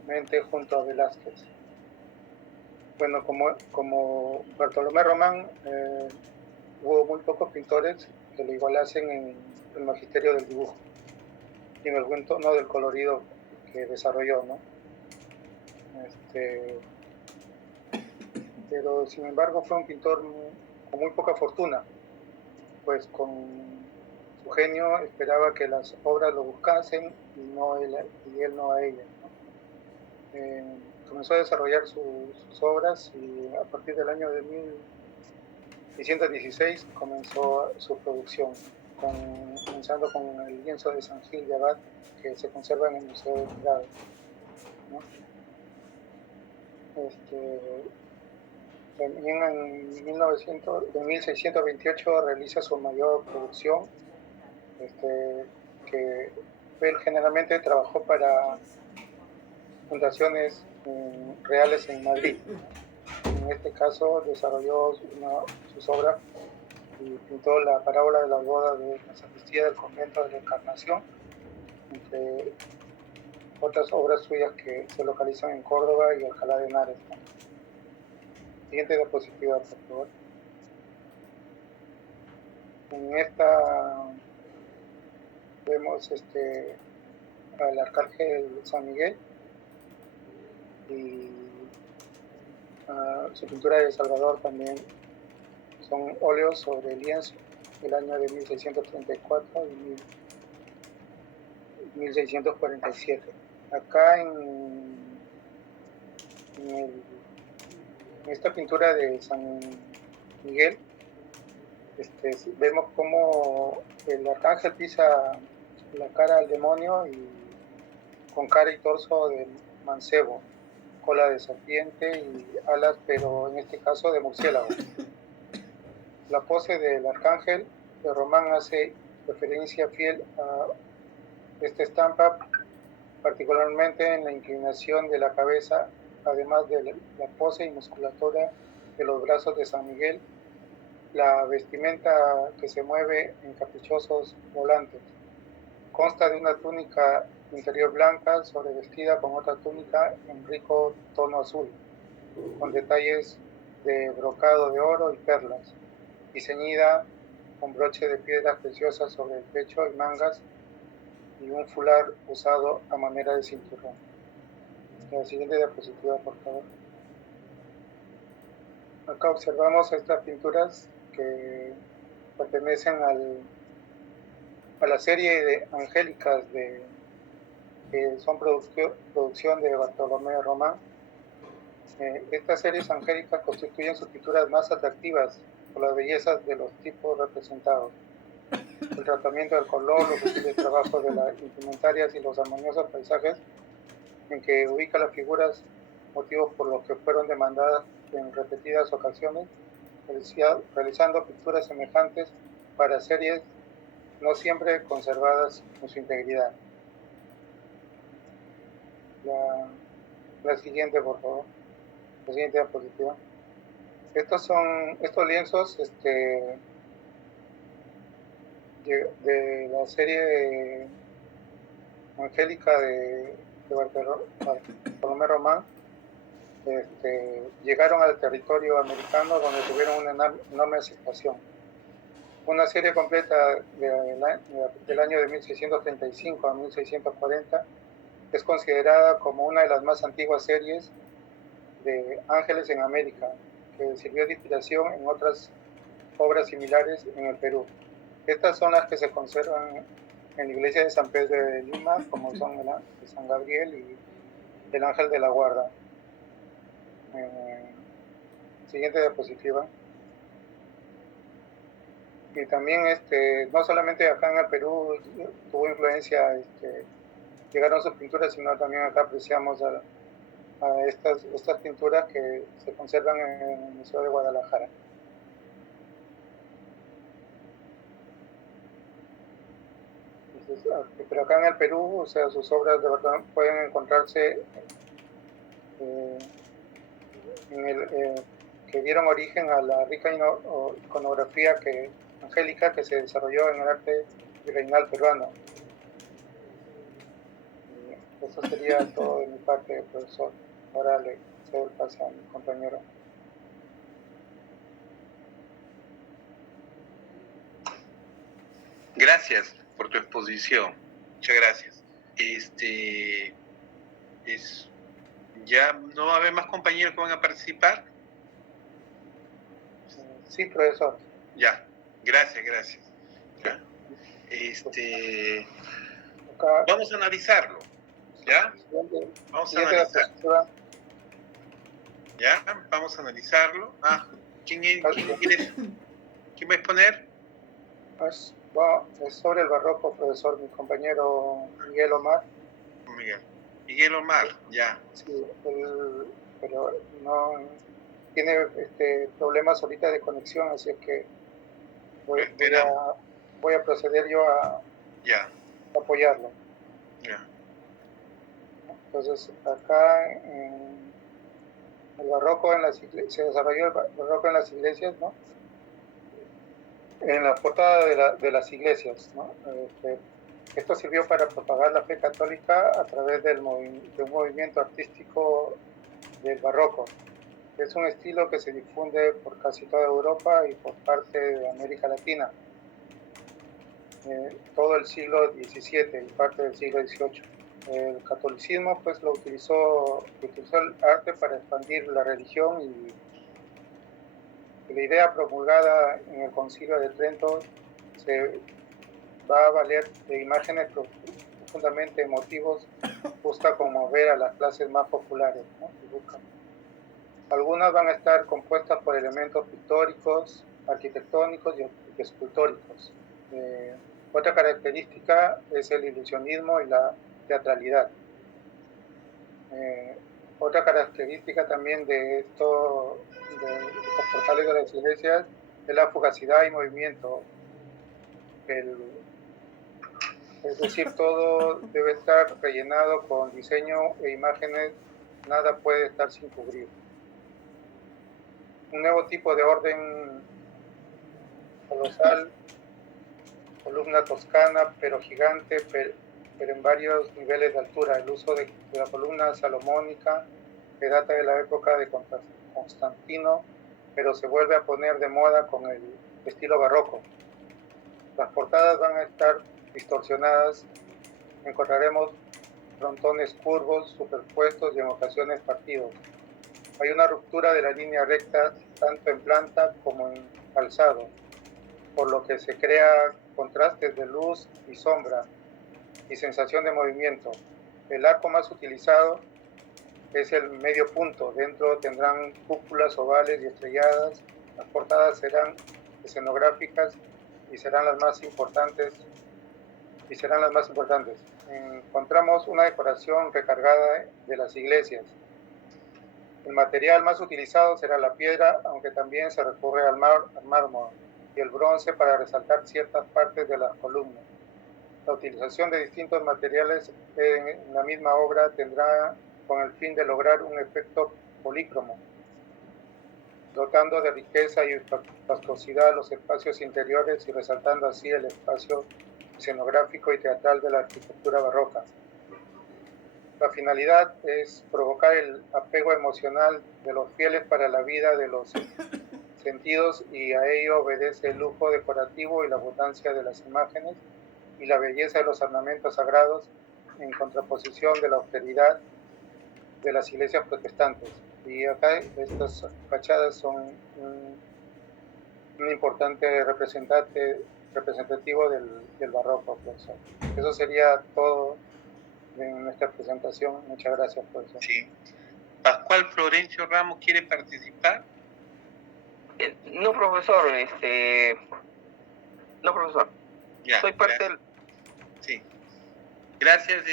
posteriormente junto a Velázquez. Bueno, como Bartolomé Román, hubo muy pocos pintores que lo igualasen en el magisterio del dibujo y en el buen tono del colorido que desarrolló, ¿no? Pero sin embargo fue un pintor con muy poca fortuna, pues con su genio esperaba que las obras lo buscasen y él no a ellas, ¿no? Comenzó a desarrollar sus obras y a partir del año de 1616 comenzó su producción, comenzando con el lienzo de San Gil de Abad, que se conserva en el Museo del Prado, ¿no? También en 1628 realiza su mayor producción, que él generalmente trabajó para fundaciones reales en Madrid, ¿no? En este caso desarrolló sus obras y pintó la parábola de las bodas de la sacristía del convento de la Encarnación, entre otras obras suyas que se localizan en Córdoba y Alcalá de Henares, ¿no? Siguiente diapositiva, por favor. En esta vemos al arcángel San Miguel y su pintura de Salvador también son óleos sobre lienzo del año de 1634 y 1647. Acá en esta pintura de San Miguel vemos cómo el arcángel pisa la cara al demonio y con cara y torso del mancebo, cola de serpiente y alas, pero en este caso de murciélago. La pose del arcángel de Román hace referencia fiel a esta estampa, particularmente en la inclinación de la cabeza, además de la pose y musculatura de los brazos de San Miguel, la vestimenta que se mueve en caprichosos volantes. Consta de una túnica interior blanca sobrevestida con otra túnica en rico tono azul, con detalles de brocado de oro y perlas, y ceñida con broche de piedras preciosas sobre el pecho y mangas, y un fular usado a manera de cinturón. La siguiente diapositiva, por favor. Acá observamos estas pinturas que pertenecen a la serie de angélicas que son producción de Bartolomé Román. Estas series angélicas constituyen sus pinturas más atractivas por las bellezas de los tipos representados, el tratamiento del color, los sutiles trabajos de las indumentarias y los armoniosos paisajes en que ubica las figuras, motivos por los que fueron demandadas en repetidas ocasiones, realizando pinturas semejantes para series no siempre conservadas en su integridad. La siguiente, por favor. La siguiente diapositiva. Estos lienzos de la serie angélica de Bartolomé Román, llegaron al territorio americano, donde tuvieron una enorme aceptación. Una serie completa del año de 1635 a 1640 es considerada como una de las más antiguas series de ángeles en América, que sirvió de inspiración en otras obras similares en el Perú. Estas son las que se conservan en la iglesia de San Pedro de Lima, como son el de San Gabriel y el Ángel de la Guarda. Siguiente diapositiva. Y también no solamente acá en el Perú tuvo influencia, llegaron sus pinturas, sino también acá apreciamos a estas pinturas que se conservan en el Museo de Guadalajara. Entonces, pero acá en el Perú, o sea, sus obras de verdad pueden encontrarse que dieron origen a la rica iconografía angélica que se desarrolló en el arte virreinal peruano. La Eso sería todo de mi parte, profesor. Ahora le cedo el pase a mi compañero. Gracias por tu exposición. Muchas gracias. ¿Ya no va a haber más compañeros que van a participar? Sí, profesor. Ya, gracias. ¿Ya? Acá, vamos a analizarlo. ¿Ya? Vamos a analizarlo. ¿Ya? Vamos a analizarlo. ¿Quién va a exponer? Es sobre el barroco, profesor, mi compañero Miguel Omar. Miguel Omar, ya. Sí, pero no tiene problemas ahorita de conexión, así es que voy a proceder yo a apoyarlo. Ya. Entonces, acá el barroco se desarrolló el barroco en las iglesias, ¿no? En la portada de las iglesias, ¿no? Esto sirvió para propagar la fe católica a través de un movimiento artístico del barroco. Es un estilo que se difunde por casi toda Europa y por parte de América Latina, todo el siglo XVII y parte del siglo XVIII. El catolicismo pues utilizó el arte para expandir la religión y la idea promulgada en el Concilio de Trento se va a valer de imágenes profundamente emotivos, busca conmover a las clases más populares, ¿no? Algunas van a estar compuestas por elementos pictóricos, arquitectónicos y escultóricos. Otra característica es el ilusionismo y la teatralidad. Otra característica también de los portales de las iglesias es la fugacidad y movimiento. Es decir, todo debe estar rellenado con diseño e imágenes, nada puede estar sin cubrir. Un nuevo tipo de orden colosal, columna toscana, pero gigante, pero en varios niveles de altura. El uso de la columna salomónica, que data de la época de Constantino, pero se vuelve a poner de moda con el estilo barroco. Las portadas van a estar distorsionadas, encontraremos frontones curvos, superpuestos y en ocasiones partidos. Hay una ruptura de la línea recta tanto en planta como en alzado, por lo que se crea contrastes de luz y sombra y sensación de movimiento. El arco más utilizado es el medio punto. Dentro tendrán cúpulas ovales y estrelladas. Las portadas serán escenográficas y serán las más importantes. Encontramos una decoración recargada de las iglesias. El material más utilizado será la piedra, aunque también se recurre al mármol y el bronce para resaltar ciertas partes de las columnas. La utilización de distintos materiales en la misma obra tendrá con el fin de lograr un efecto polícromo, dotando de riqueza y fastuosidad los espacios interiores y resaltando así el espacio escenográfico y teatral de la arquitectura barroca. La finalidad es provocar el apego emocional de los fieles para la vida de los sentidos y a ello obedece el lujo decorativo y la abundancia de las imágenes y la belleza de los ornamentos sagrados en contraposición de la austeridad de las iglesias protestantes. Y acá estas fachadas son un importante representativo del barroco, profesor. Eso sería todo en nuestra presentación. Muchas gracias, profesor. Sí. ¿Pascual Florencio Ramos quiere participar? No, profesor, no, profesor. Ya, soy parte del... Sí. Gracias,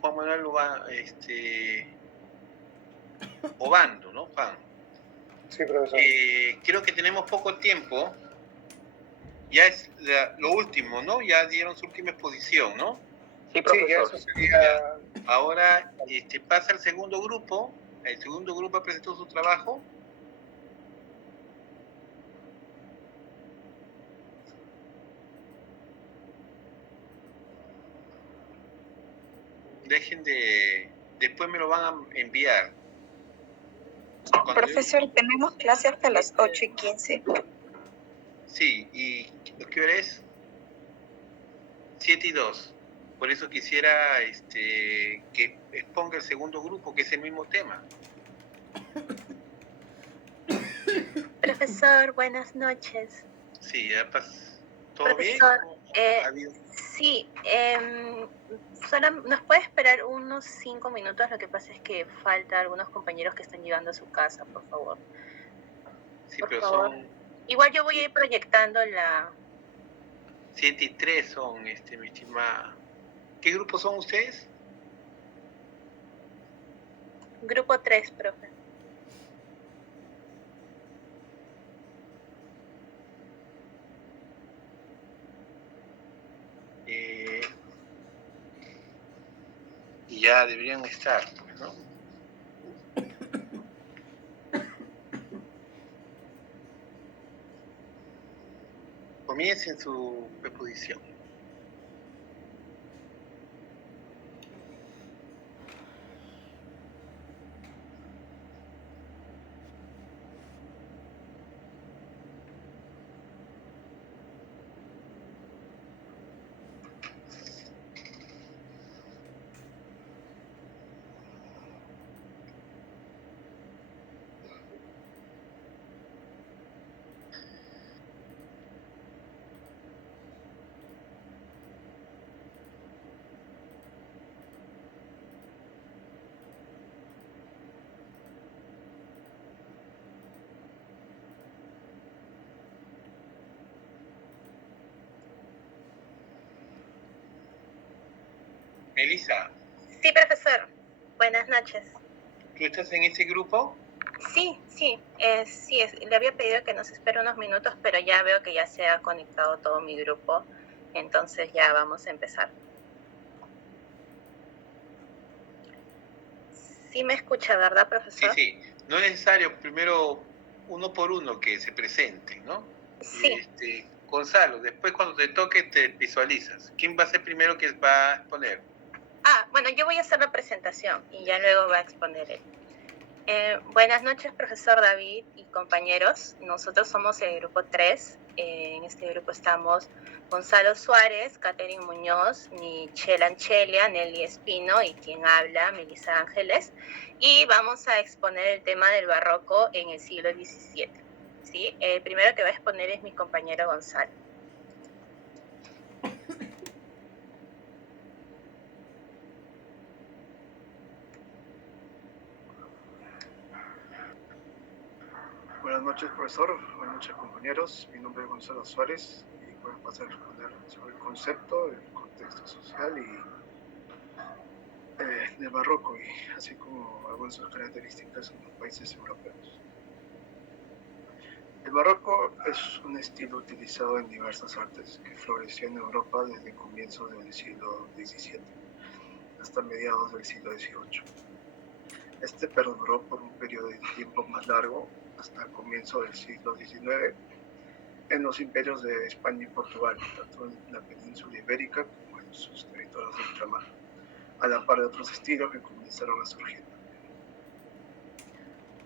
Juan Manuel Obando, ¿no, Juan? Sí, profesor. Creo que tenemos poco tiempo. Ya es lo último, ¿no? Ya dieron su última exposición, ¿no? Sí, profesor. Sí, ya eso sería... Ya. Ahora pasa el segundo grupo. El segundo grupo presentó su trabajo. dejen de... Después me lo van a enviar. Cuando Profesor, tenemos clase hasta las 8:15. Sí, ¿y qué hora es? 7:02. Por eso quisiera que exponga el segundo grupo, que es el mismo tema. Profesor, buenas noches. Sí, ya ¿todo Profesor, bien? Sí, solo nos puede esperar unos 5 minutos. Lo que pasa es que falta algunos compañeros que están llegando a su casa, por favor. Sí, por pero favor. Igual yo voy a ir proyectando la... 7:03 son, mi estimada. ¿Qué grupo son ustedes? Grupo 3, profe. Y ya deberían estar, ¿no? Comiencen su exposición. Melissa. Sí, profesor. Buenas noches. ¿Tú estás en ese grupo? Sí. Le había pedido que nos espere unos minutos, pero ya veo que ya se ha conectado todo mi grupo. Entonces ya vamos a empezar. Sí me escucha, ¿verdad, profesor? Sí. No es necesario, primero uno por uno que se presente, ¿no? Sí. Gonzalo, después cuando te toque te visualizas. ¿Quién va a ser primero que va a exponer? Bueno, yo voy a hacer la presentación y ya luego va a exponer él. Buenas noches, profesor David y compañeros. Nosotros somos el grupo 3. En este grupo estamos Gonzalo Suárez, Catherine Muñoz, Michelle Anchelia, Nelly Espino y quien habla, Melissa Ángeles. Y vamos a exponer el tema del barroco en el siglo XVII. ¿Sí? El primero que va a exponer es mi compañero Gonzalo. Buenas noches, profesor. Buenas noches, compañeros. Mi nombre es Gonzalo Suárez y voy a pasar a responder sobre el concepto, el contexto social y del barroco, y así como algunas de sus características en los países europeos. El barroco es un estilo utilizado en diversas artes que floreció en Europa desde el comienzo del siglo XVII hasta mediados del siglo XVIII. Este perduró por un periodo de tiempo más largo hasta el comienzo del siglo XIX en los imperios de España y Portugal, tanto en la península ibérica como en sus territorios de ultramar, a la par de otros estilos que comenzaron a surgir.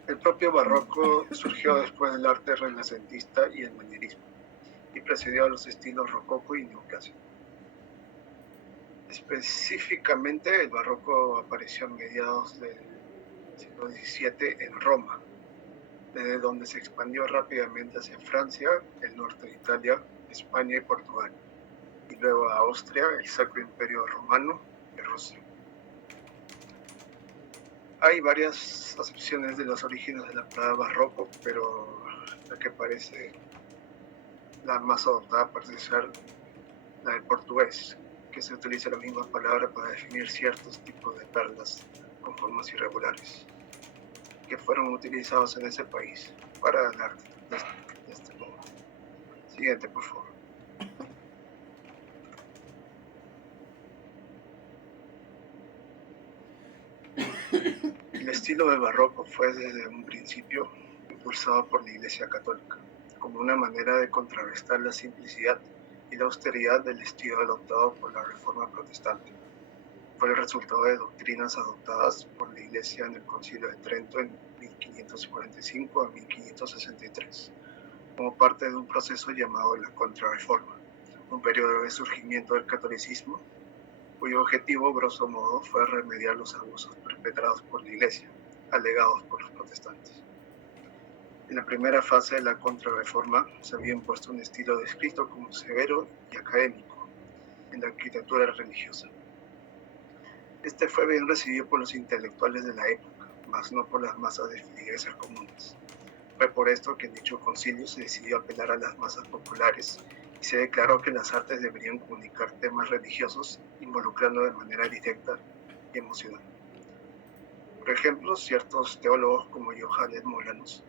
El propio barroco surgió después del arte renacentista y el manierismo, y precedió a los estilos rococó y neoclásico. Específicamente, el barroco apareció a mediados del siglo XVII en Roma, desde donde se expandió rápidamente hacia Francia, el norte de Italia, España y Portugal, y luego a Austria, el Sacro Imperio Romano y Rusia. Hay varias acepciones de los orígenes de la palabra barroco, pero la que parece la más adoptada parece ser la del portugués, que se utiliza la misma palabra para definir ciertos tipos de perlas con formas irregulares que fueron utilizados en ese país para el arte de este modo. Siguiente, por favor. El estilo del barroco fue desde un principio impulsado por la Iglesia Católica, como una manera de contrarrestar la simplicidad y la austeridad del estilo adoptado por la Reforma Protestante. fue el resultado de doctrinas adoptadas por la Iglesia en el Concilio de Trento en 1545 a 1563, como parte de un proceso llamado la Contrarreforma, un periodo de surgimiento del catolicismo, cuyo objetivo, grosso modo, fue remediar los abusos perpetrados por la Iglesia, alegados por los protestantes. En la primera fase de la Contrarreforma se había impuesto un estilo descrito como severo y académico en la arquitectura religiosa. Este fue bien recibido por los intelectuales de la época, mas no por las masas de feligreses comunes. Fue por esto que en dicho concilio se decidió apelar a las masas populares y se declaró que las artes deberían comunicar temas religiosos involucrando de manera directa y emocional. Por ejemplo, ciertos teólogos como Johannes Molanos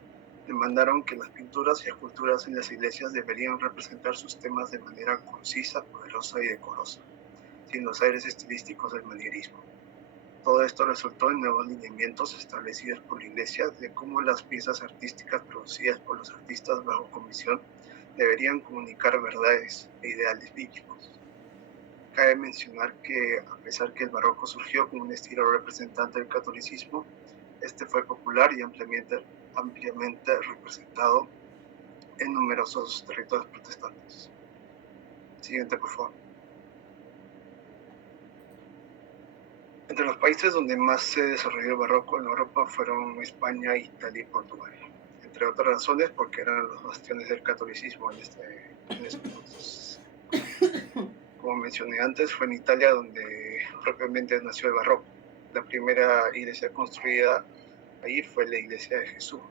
demandaron que las pinturas y esculturas en las iglesias deberían representar sus temas de manera concisa, poderosa y decorosa, sin los aires estilísticos del manierismo. Todo esto resultó en nuevos lineamientos establecidos por la Iglesia de cómo las piezas artísticas producidas por los artistas bajo comisión deberían comunicar verdades e ideales bíblicos. Cabe mencionar que, a pesar que el barroco surgió como un estilo representante del catolicismo, este fue popular y ampliamente representado en numerosos territorios protestantes. Siguiente, por favor. Entre los países donde más se desarrolló el barroco en Europa fueron España, Italia y Portugal, entre otras razones porque eran los bastiones del catolicismo en ese entonces. Como mencioné antes, fue en Italia donde propiamente nació el barroco. La primera iglesia construida ahí fue la iglesia de Jesús,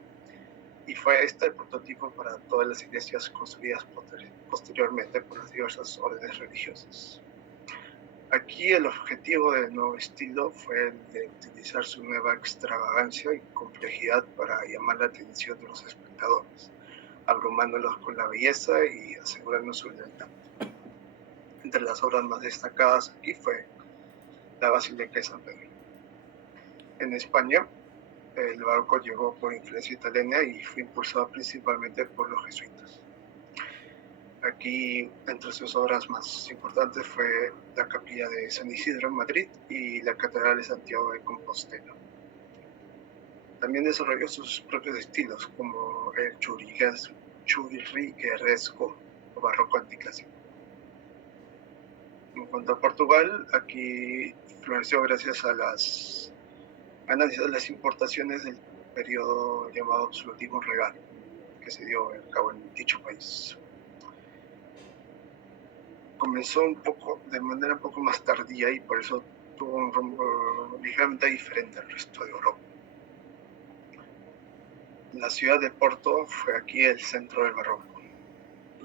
y fue esta el prototipo para todas las iglesias construidas posteriormente por las diversas órdenes religiosas. Aquí el objetivo del nuevo estilo fue el de utilizar su nueva extravagancia y complejidad para llamar la atención de los espectadores, abrumándolos con la belleza y asegurando su lealtad. Entre las obras más destacadas aquí fue la Basílica de San Pedro. En España, el barroco llegó por influencia italiana y fue impulsado principalmente por los jesuitas. Aquí, entre sus obras más importantes fue la Capilla de San Isidro en Madrid y la Catedral de Santiago de Compostela. También desarrolló sus propios estilos, como el churrigueresco o barroco anticlásico. En cuanto a Portugal, aquí floreció gracias a las importaciones del periodo llamado absolutismo regal, que se dio a cabo en dicho país. Comenzó de manera un poco más tardía y por eso tuvo un rumbo ligeramente diferente al resto de Europa. La ciudad de Porto fue aquí el centro del barroco,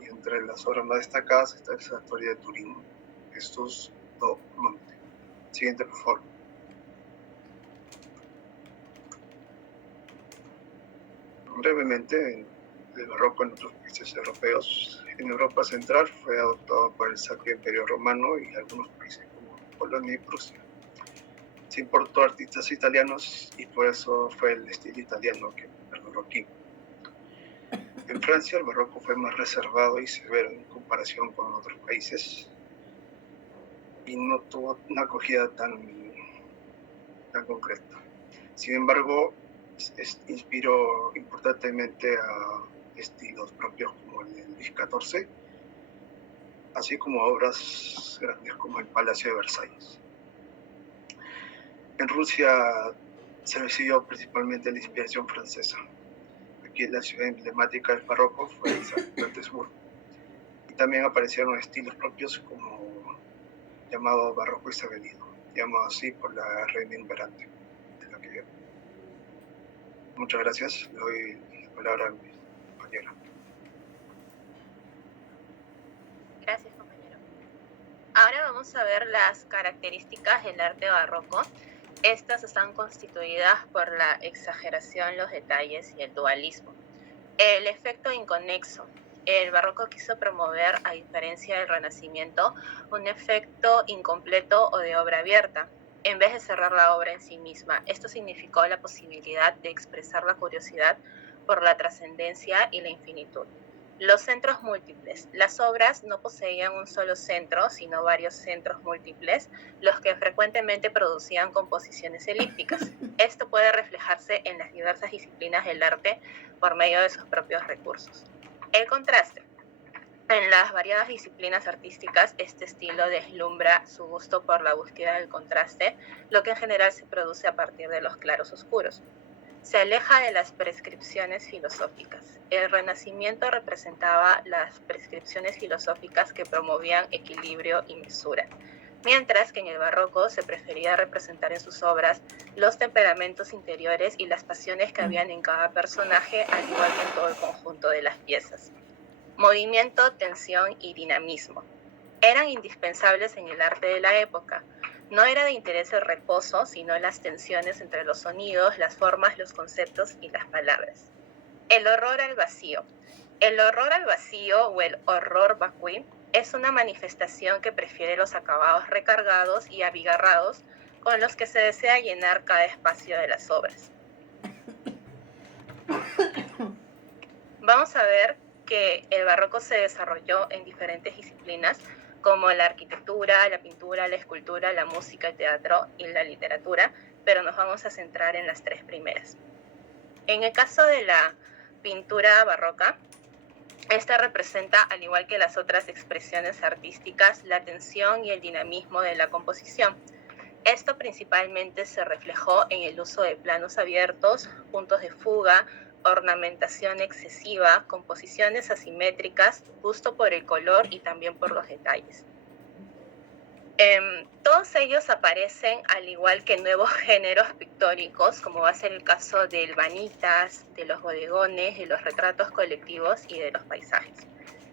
y entre las obras más destacadas está el Sanatorio de Turín, Jesús do Monte. Siguiente, por favor. Brevemente, el barroco en otros países europeos. En Europa Central fue adoptado por el Sacro Imperio Romano y algunos países como Polonia y Prusia. Se importó artistas italianos y por eso fue el estilo italiano que perduró aquí. En Francia el barroco fue más reservado y severo en comparación con otros países y no tuvo una acogida tan concreta. Sin embargo, inspiró importantemente a estilos propios como el de Luis XIV, así como obras grandes como el Palacio de Versalles. En Rusia se recibió principalmente la inspiración francesa. Aquí la ciudad emblemática del barroco fue San Petersburgo. Y también aparecieron estilos propios como llamado barroco isabelino, llamado así por la reina imperante de la que vio. Muchas gracias. Le doy la palabra a mi compañera. Gracias, compañero. Ahora vamos a ver las características del arte barroco. Estas están constituidas por la exageración, los detalles y el dualismo. El efecto inconexo. El barroco quiso promover, a diferencia del Renacimiento, un efecto incompleto o de obra abierta, en vez de cerrar la obra en sí misma. Esto significó la posibilidad de expresar la curiosidad por la trascendencia y la infinitud. Los centros múltiples. Las obras no poseían un solo centro, sino varios centros múltiples, los que frecuentemente producían composiciones elípticas. Esto puede reflejarse en las diversas disciplinas del arte por medio de sus propios recursos. El contraste. En las variadas disciplinas artísticas, este estilo deslumbra su gusto por la búsqueda del contraste, lo que en general se produce a partir de los claros oscuros. Se aleja de las prescripciones filosóficas. El Renacimiento representaba las prescripciones filosóficas que promovían equilibrio y mesura, mientras que en el Barroco se prefería representar en sus obras los temperamentos interiores y las pasiones que habían en cada personaje, al igual que en todo el conjunto de las piezas. Movimiento, tensión y dinamismo. Eran indispensables en el arte de la época. No era de interés el reposo, sino las tensiones entre los sonidos, las formas, los conceptos y las palabras. El horror al vacío. El horror al vacío o el horror vacui es una manifestación que prefiere los acabados recargados y abigarrados con los que se desea llenar cada espacio de las obras. Vamos a ver que el barroco se desarrolló en diferentes disciplinas como la arquitectura, la pintura, la escultura, la música, el teatro y la literatura, pero nos vamos a centrar en las tres primeras. En el caso de la pintura barroca, esta representa, al igual que las otras expresiones artísticas, la tensión y el dinamismo de la composición. Esto principalmente se reflejó en el uso de planos abiertos, puntos de fuga, ornamentación excesiva, composiciones asimétricas, gusto por el color y también por los detalles. Todos ellos aparecen al igual que nuevos géneros pictóricos, como va a ser el caso del vanitas, de los bodegones, de los retratos colectivos y de los paisajes.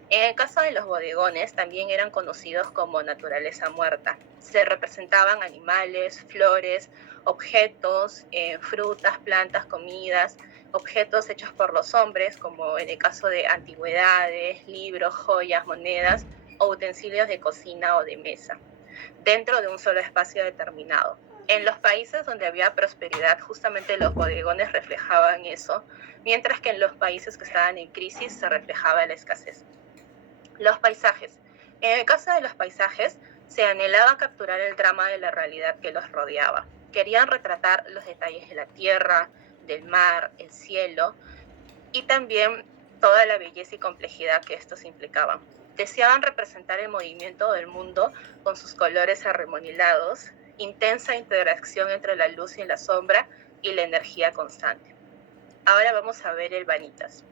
En el caso de los bodegones también eran conocidos como naturaleza muerta. Se representaban animales, flores, objetos, frutas, plantas, comidas, objetos hechos por los hombres, como en el caso de antigüedades, libros, joyas, monedas o utensilios de cocina o de mesa, dentro de un solo espacio determinado. En los países donde había prosperidad, justamente los bodegones reflejaban eso, mientras que en los países que estaban en crisis se reflejaba la escasez. Los paisajes. En el caso de los paisajes, se anhelaba capturar el drama de la realidad que los rodeaba. Querían retratar los detalles de la tierra, del mar, el cielo, y también toda la belleza y complejidad que estos implicaban. Deseaban representar el movimiento del mundo con sus colores arremolilados, intensa interacción entre la luz y la sombra y la energía constante. Ahora vamos a ver el vanitas.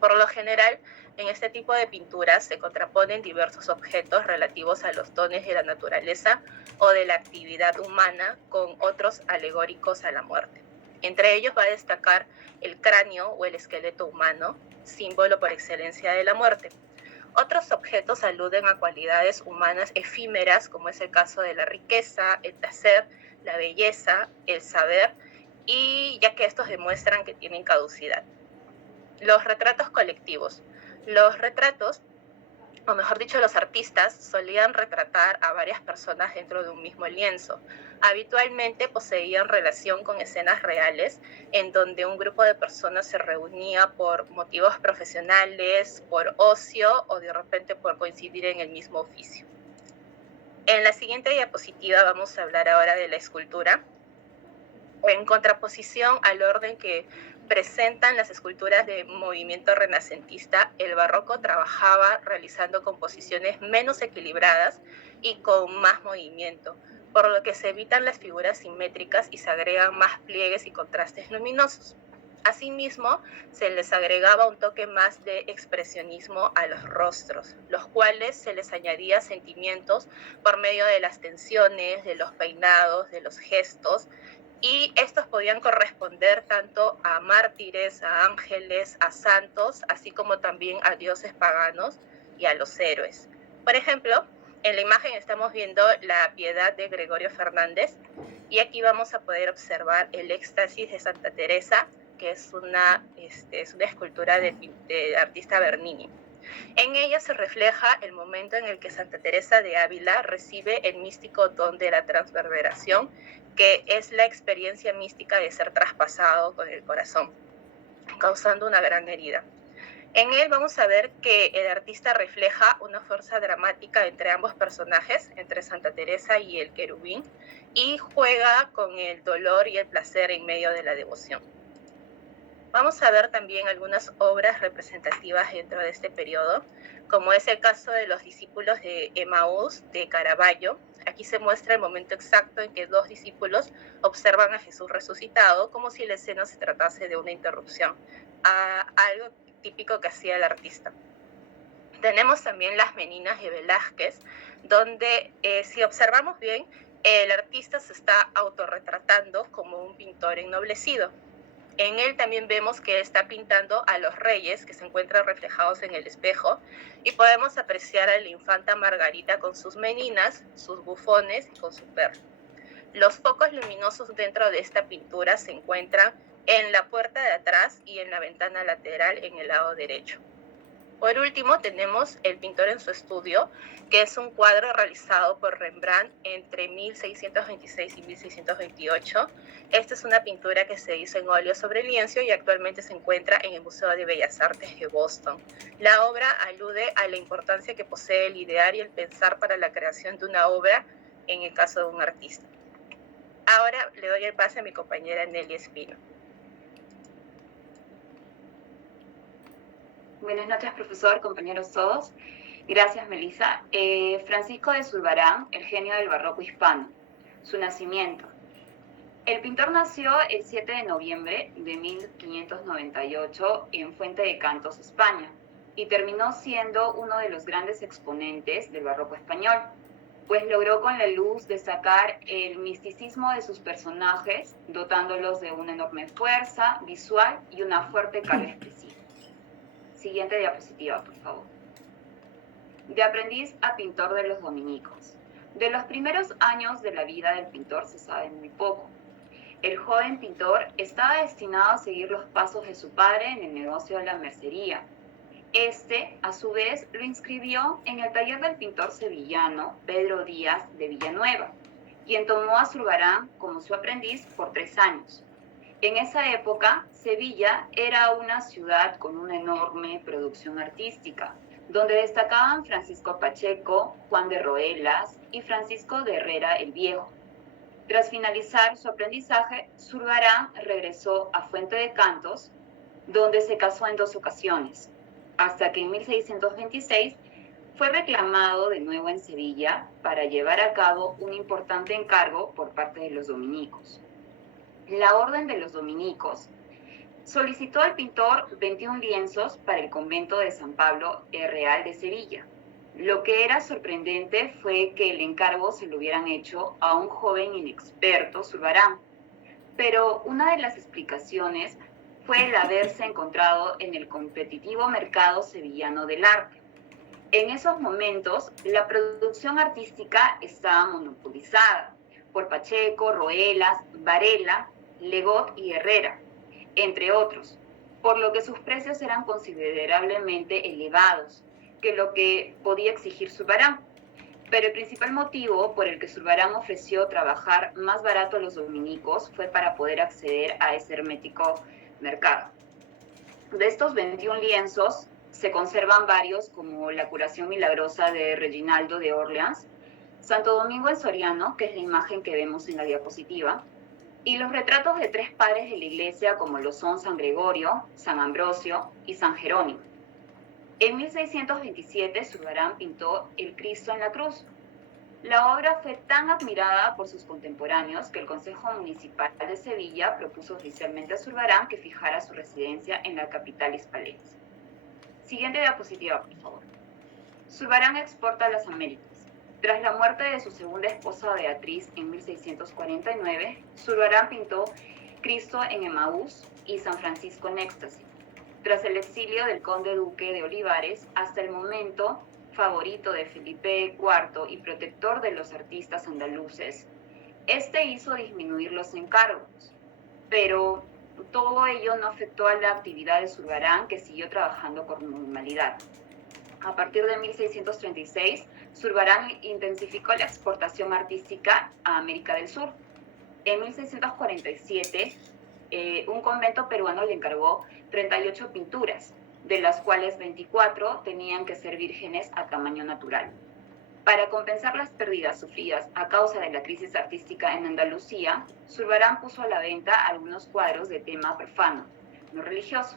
Por lo general, en este tipo de pinturas se contraponen diversos objetos relativos a los dones de la naturaleza o de la actividad humana con otros alegóricos a la muerte. Entre ellos va a destacar el cráneo o el esqueleto humano, símbolo por excelencia de la muerte. Otros objetos aluden a cualidades humanas efímeras, como es el caso de la riqueza, el placer, la belleza, el saber, y ya que estos demuestran que tienen caducidad. Los retratos colectivos. Los retratos, o mejor dicho, los artistas solían retratar a varias personas dentro de un mismo lienzo. Habitualmente poseían relación con escenas reales en donde un grupo de personas se reunía por motivos profesionales, por ocio o de repente por coincidir en el mismo oficio. En la siguiente diapositiva vamos a hablar ahora de la escultura. En contraposición al orden que presentan las esculturas de movimiento renacentista, el barroco trabajaba realizando composiciones menos equilibradas y con más movimiento, por lo que se evitan las figuras simétricas y se agregan más pliegues y contrastes luminosos. Asimismo, se les agregaba un toque más de expresionismo a los rostros, los cuales se les añadía sentimientos por medio de las tensiones, de los peinados, de los gestos, y estos podían corresponder tanto a mártires, a ángeles, a santos, así como también a dioses paganos y a los héroes. Por ejemplo, en la imagen estamos viendo la Piedad de Gregorio Fernández y aquí vamos a poder observar el Éxtasis de Santa Teresa, que es una escultura del artista Bernini. En ella se refleja el momento en el que Santa Teresa de Ávila recibe el místico don de la transverberación, que es la experiencia mística de ser traspasado con el corazón, causando una gran herida. En él vamos a ver que el artista refleja una fuerza dramática entre ambos personajes, entre Santa Teresa y el querubín, y juega con el dolor y el placer en medio de la devoción. Vamos a ver también algunas obras representativas dentro de este periodo, como es el caso de los discípulos de Emaús de Caravaggio. Aquí se muestra el momento exacto en que dos discípulos observan a Jesús resucitado, como si la escena se tratase de una interrupción, algo típico que hacía el artista. Tenemos también las Meninas de Velázquez, donde si observamos bien, el artista se está autorretratando como un pintor ennoblecido. En él también vemos que está pintando a los reyes que se encuentran reflejados en el espejo y podemos apreciar a la infanta Margarita con sus meninas, sus bufones y con su perro. Los focos luminosos dentro de esta pintura se encuentran en la puerta de atrás y en la ventana lateral en el lado derecho. Por último, tenemos El pintor en su estudio, que es un cuadro realizado por Rembrandt entre 1626 y 1628. Esta es una pintura que se hizo en óleo sobre lienzo y actualmente se encuentra en el Museo de Bellas Artes de Boston. La obra alude a la importancia que posee el idear y el pensar para la creación de una obra, en el caso de un artista. Ahora le doy el pase a mi compañera Nelly Espino. Buenas noches, profesor, compañeros todos. Gracias, Melissa. Francisco de Zurbarán, el genio del barroco hispano. Su nacimiento. El pintor nació el 7 de noviembre de 1598 en Fuente de Cantos, España, y terminó siendo uno de los grandes exponentes del barroco español, pues logró con la luz destacar el misticismo de sus personajes, dotándolos de una enorme fuerza visual y una fuerte carga expresiva. Siguiente diapositiva, por favor. De aprendiz a pintor de los dominicos. De los primeros años de la vida del pintor se sabe muy poco. El joven pintor estaba destinado a seguir los pasos de su padre en el negocio de la mercería. Este, a su vez, lo inscribió en el taller del pintor sevillano Pedro Díaz de Villanueva, quien tomó a Zurbarán como su aprendiz por 3 años. En esa época, Sevilla era una ciudad con una enorme producción artística, donde destacaban Francisco Pacheco, Juan de Roelas y Francisco de Herrera el Viejo. Tras finalizar su aprendizaje, Zurbarán regresó a Fuente de Cantos, donde se casó en 2 ocasiones, hasta que en 1626 fue reclamado de nuevo en Sevilla para llevar a cabo un importante encargo por parte de los dominicos. La Orden de los Dominicos solicitó al pintor 21 lienzos para el convento de San Pablo el Real de Sevilla. Lo que era sorprendente fue que el encargo se lo hubieran hecho a un joven inexperto, Zurbarán. Pero una de las explicaciones fue el haberse encontrado en el competitivo mercado sevillano del arte. En esos momentos, la producción artística estaba monopolizada por Pacheco, Roelas, Varela, Legot y Herrera, entre otros, por lo que sus precios eran considerablemente elevados que lo que podía exigir Zurbarán. Pero el principal motivo por el que Zurbarán ofreció trabajar más barato a los dominicos fue para poder acceder a ese hermético mercado. De estos 21 lienzos se conservan varios, como la Curación Milagrosa de Reginaldo de Orleans, Santo Domingo en Soriano, que es la imagen que vemos en la diapositiva, y los retratos de 3 padres de la iglesia, como lo son San Gregorio, San Ambrosio y San Jerónimo. En 1627, Zurbarán pintó el Cristo en la Cruz. La obra fue tan admirada por sus contemporáneos que el Consejo Municipal de Sevilla propuso oficialmente a Zurbarán que fijara su residencia en la capital hispalense. Siguiente diapositiva, por favor. Zurbarán exporta a las Américas. Tras la muerte de su segunda esposa Beatriz en 1649, Zurbarán pintó Cristo en Emaús y San Francisco en Éxtasis. Tras el exilio del conde duque de Olivares, hasta el momento favorito de Felipe IV y protector de los artistas andaluces, este hizo disminuir los encargos, pero todo ello no afectó a la actividad de Zurbarán, que siguió trabajando con normalidad. A partir de 1636, Zurbarán intensificó la exportación artística a América del Sur. En 1647, un convento peruano le encargó 38 pinturas, de las cuales 24 tenían que ser vírgenes a tamaño natural. Para compensar las pérdidas sufridas a causa de la crisis artística en Andalucía, Zurbarán puso a la venta algunos cuadros de tema profano, no religioso.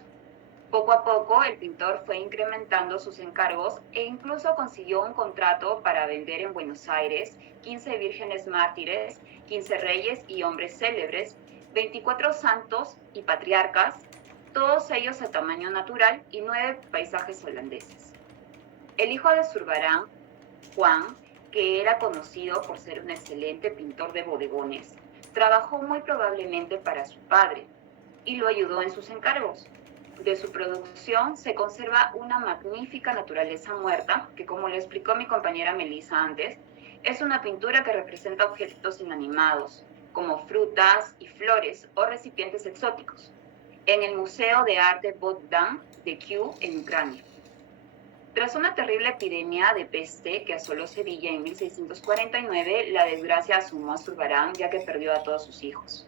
Poco a poco, el pintor fue incrementando sus encargos e incluso consiguió un contrato para vender en Buenos Aires 15 vírgenes mártires, 15 reyes y hombres célebres, 24 santos y patriarcas, todos ellos a tamaño natural, y 9 paisajes holandeses. El hijo de Zurbarán, Juan, que era conocido por ser un excelente pintor de bodegones, trabajó muy probablemente para su padre y lo ayudó en sus encargos. De su producción se conserva una magnífica naturaleza muerta, que, como le explicó mi compañera Melissa antes, es una pintura que representa objetos inanimados, como frutas y flores o recipientes exóticos, en el Museo de Arte Bogdan de Kiev, en Ucrania. Tras una terrible epidemia de peste que asoló Sevilla en 1649, la desgracia asomó a Zurbarán, ya que perdió a todos sus hijos.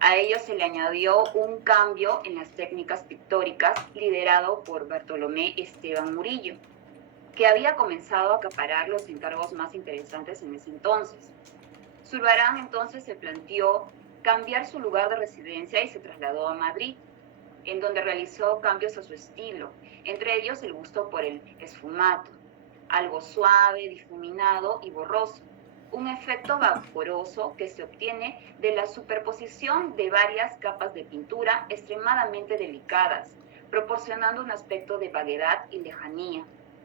A ello se le añadió un cambio en las técnicas pictóricas liderado por Bartolomé Esteban Murillo, que había comenzado a acaparar los encargos más interesantes en ese entonces. Zurbarán entonces se planteó cambiar su lugar de residencia y se trasladó a Madrid, en donde realizó cambios a su estilo, entre ellos el gusto por el esfumato, algo suave, difuminado y borroso, un efecto vaporoso que se obtiene de la superposición de varias capas de pintura extremadamente delicadas, proporcionando un aspecto de vaguedad y lejanía.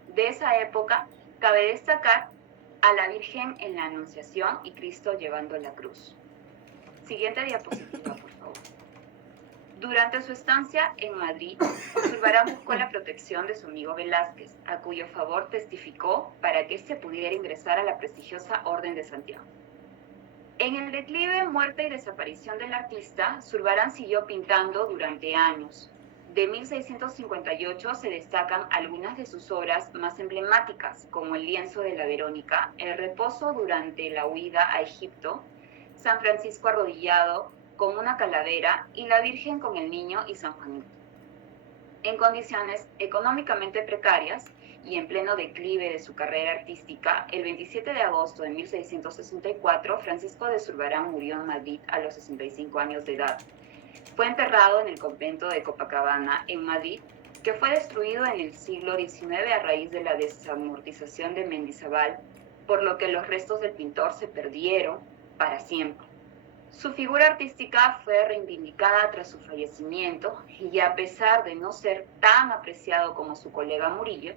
De esa época, cabe destacar a la Virgen en la Anunciación y Cristo llevando la cruz. Siguiente diapositiva, por favor. Durante su estancia en Madrid, Zurbarán buscó la protección de su amigo Velázquez, a cuyo favor testificó para que éste pudiera ingresar a la prestigiosa Orden de Santiago. En el declive, muerte y desaparición del artista, Zurbarán siguió pintando durante años. De 1658 se destacan algunas de sus obras más emblemáticas, como el lienzo de la Verónica, el reposo durante la huida a Egipto, San Francisco arrodillado con una calavera y la Virgen con el niño y San Juanito. En condiciones económicamente precarias y en pleno declive de su carrera artística, el 27 de agosto de 1664, Francisco de Zurbarán murió en Madrid a los 65 años de edad. Fue enterrado en el convento de Copacabana, en Madrid, que fue destruido en el siglo XIX a raíz de la desamortización de Mendizábal, por lo que los restos del pintor se perdieron para siempre. Su figura artística fue reivindicada tras su fallecimiento y, a pesar de no ser tan apreciado como su colega Murillo,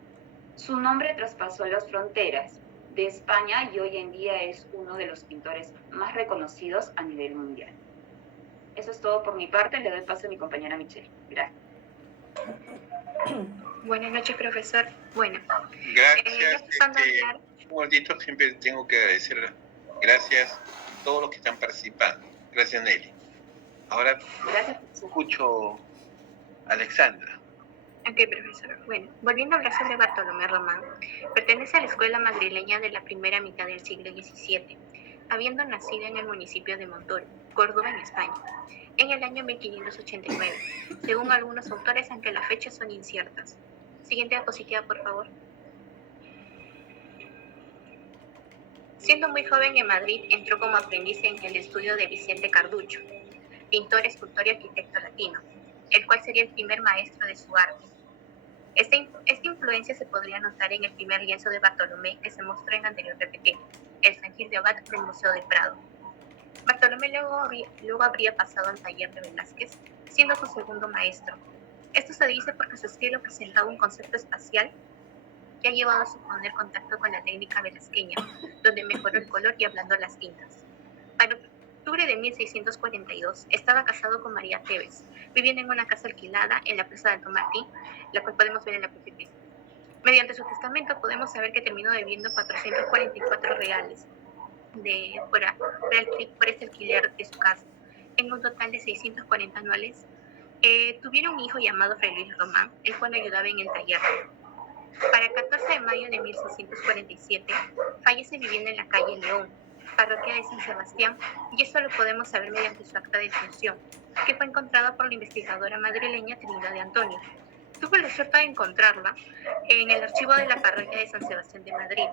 su nombre traspasó las fronteras de España y hoy en día es uno de los pintores más reconocidos a nivel mundial. Eso es todo por mi parte. Le doy paso a mi compañera Michelle. Gracias. Buenas noches, profesor. Bueno, gracias. Un momentito, siempre tengo que agradecer. Gracias a todos los que están participando. Gracias, Nelly. Ahora escucho a Alexandra. Ok, profesor. Bueno, volviendo a hablar sobre Bartolomé Román, pertenece a la escuela madrileña de la primera mitad del siglo XVII, habiendo nacido en el municipio de Montoro, Córdoba, en España, en el año 1589, según algunos autores, aunque las fechas son inciertas. Siguiente diapositiva, por favor. Siendo muy joven en Madrid, entró como aprendiz en el estudio de Vicente Carducho, pintor, escultor y arquitecto latino, el cual sería el primer maestro de su arte. Esta influencia se podría notar en el primer lienzo de Bartolomé que se mostró en anterior PPT, el San Gil de Abad del Museo del Prado. Bartolomé luego habría pasado al taller de Velázquez, siendo su segundo maestro. Esto se dice porque su estilo presentaba un concepto espacial que ha llevado a suponer contacto con la técnica velazqueña, donde mejoró el color y ablandó las tintas. Para octubre de 1642 estaba casado con María Tevez, viviendo en una casa alquilada en la Plaza de Alto Martín, la cual podemos ver en la PPT. Mediante su testamento podemos saber que terminó debiendo 444 reales por este alquiler de su casa, en un total de 640 anuales. Tuvieron un hijo llamado Fray Luis Román, el cual lo ayudaba en el taller. Para el 14 de mayo de 1647, fallece viviendo en la calle León, parroquia de San Sebastián, y esto lo podemos saber mediante su acta de defunción, que fue encontrada por la investigadora madrileña Trinidad de Antonio. Tuve la suerte de encontrarla en el archivo de la parroquia de San Sebastián de Madrid,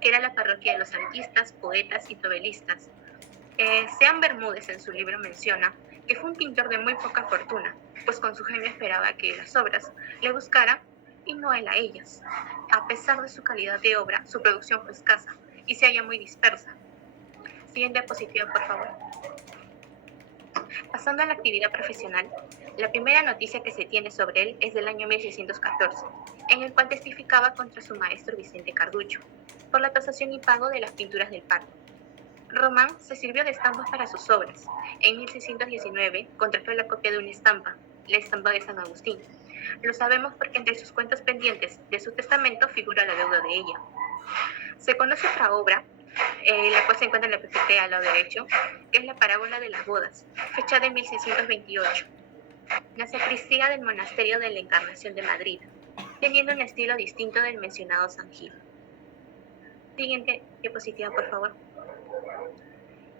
que era la parroquia de los artistas, poetas y novelistas. Sean Bermúdez en su libro menciona que fue un pintor de muy poca fortuna, pues con su genio esperaba que las obras le buscaran y no él a ellas. A pesar de su calidad de obra, su producción fue escasa y se halla muy dispersa. Siguiente diapositiva, por favor. Pasando a la actividad profesional, la primera noticia que se tiene sobre él es del año 1614, en el cual testificaba contra su maestro Vicente Carducho, por la tasación y pago de las pinturas del parque. Román se sirvió de estampas para sus obras. En 1619 contrató la copia de una estampa, la estampa de San Agustín. Lo sabemos porque entre sus cuentas pendientes de su testamento figura la deuda de ella. Se conoce otra obra, la cual se encuentra en la PPT al lado derecho, que es la parábola de las bodas, fecha de 1628. La sacristía del monasterio de la Encarnación de Madrid, teniendo un estilo distinto del mencionado San Gil. Siguiente diapositiva, por favor.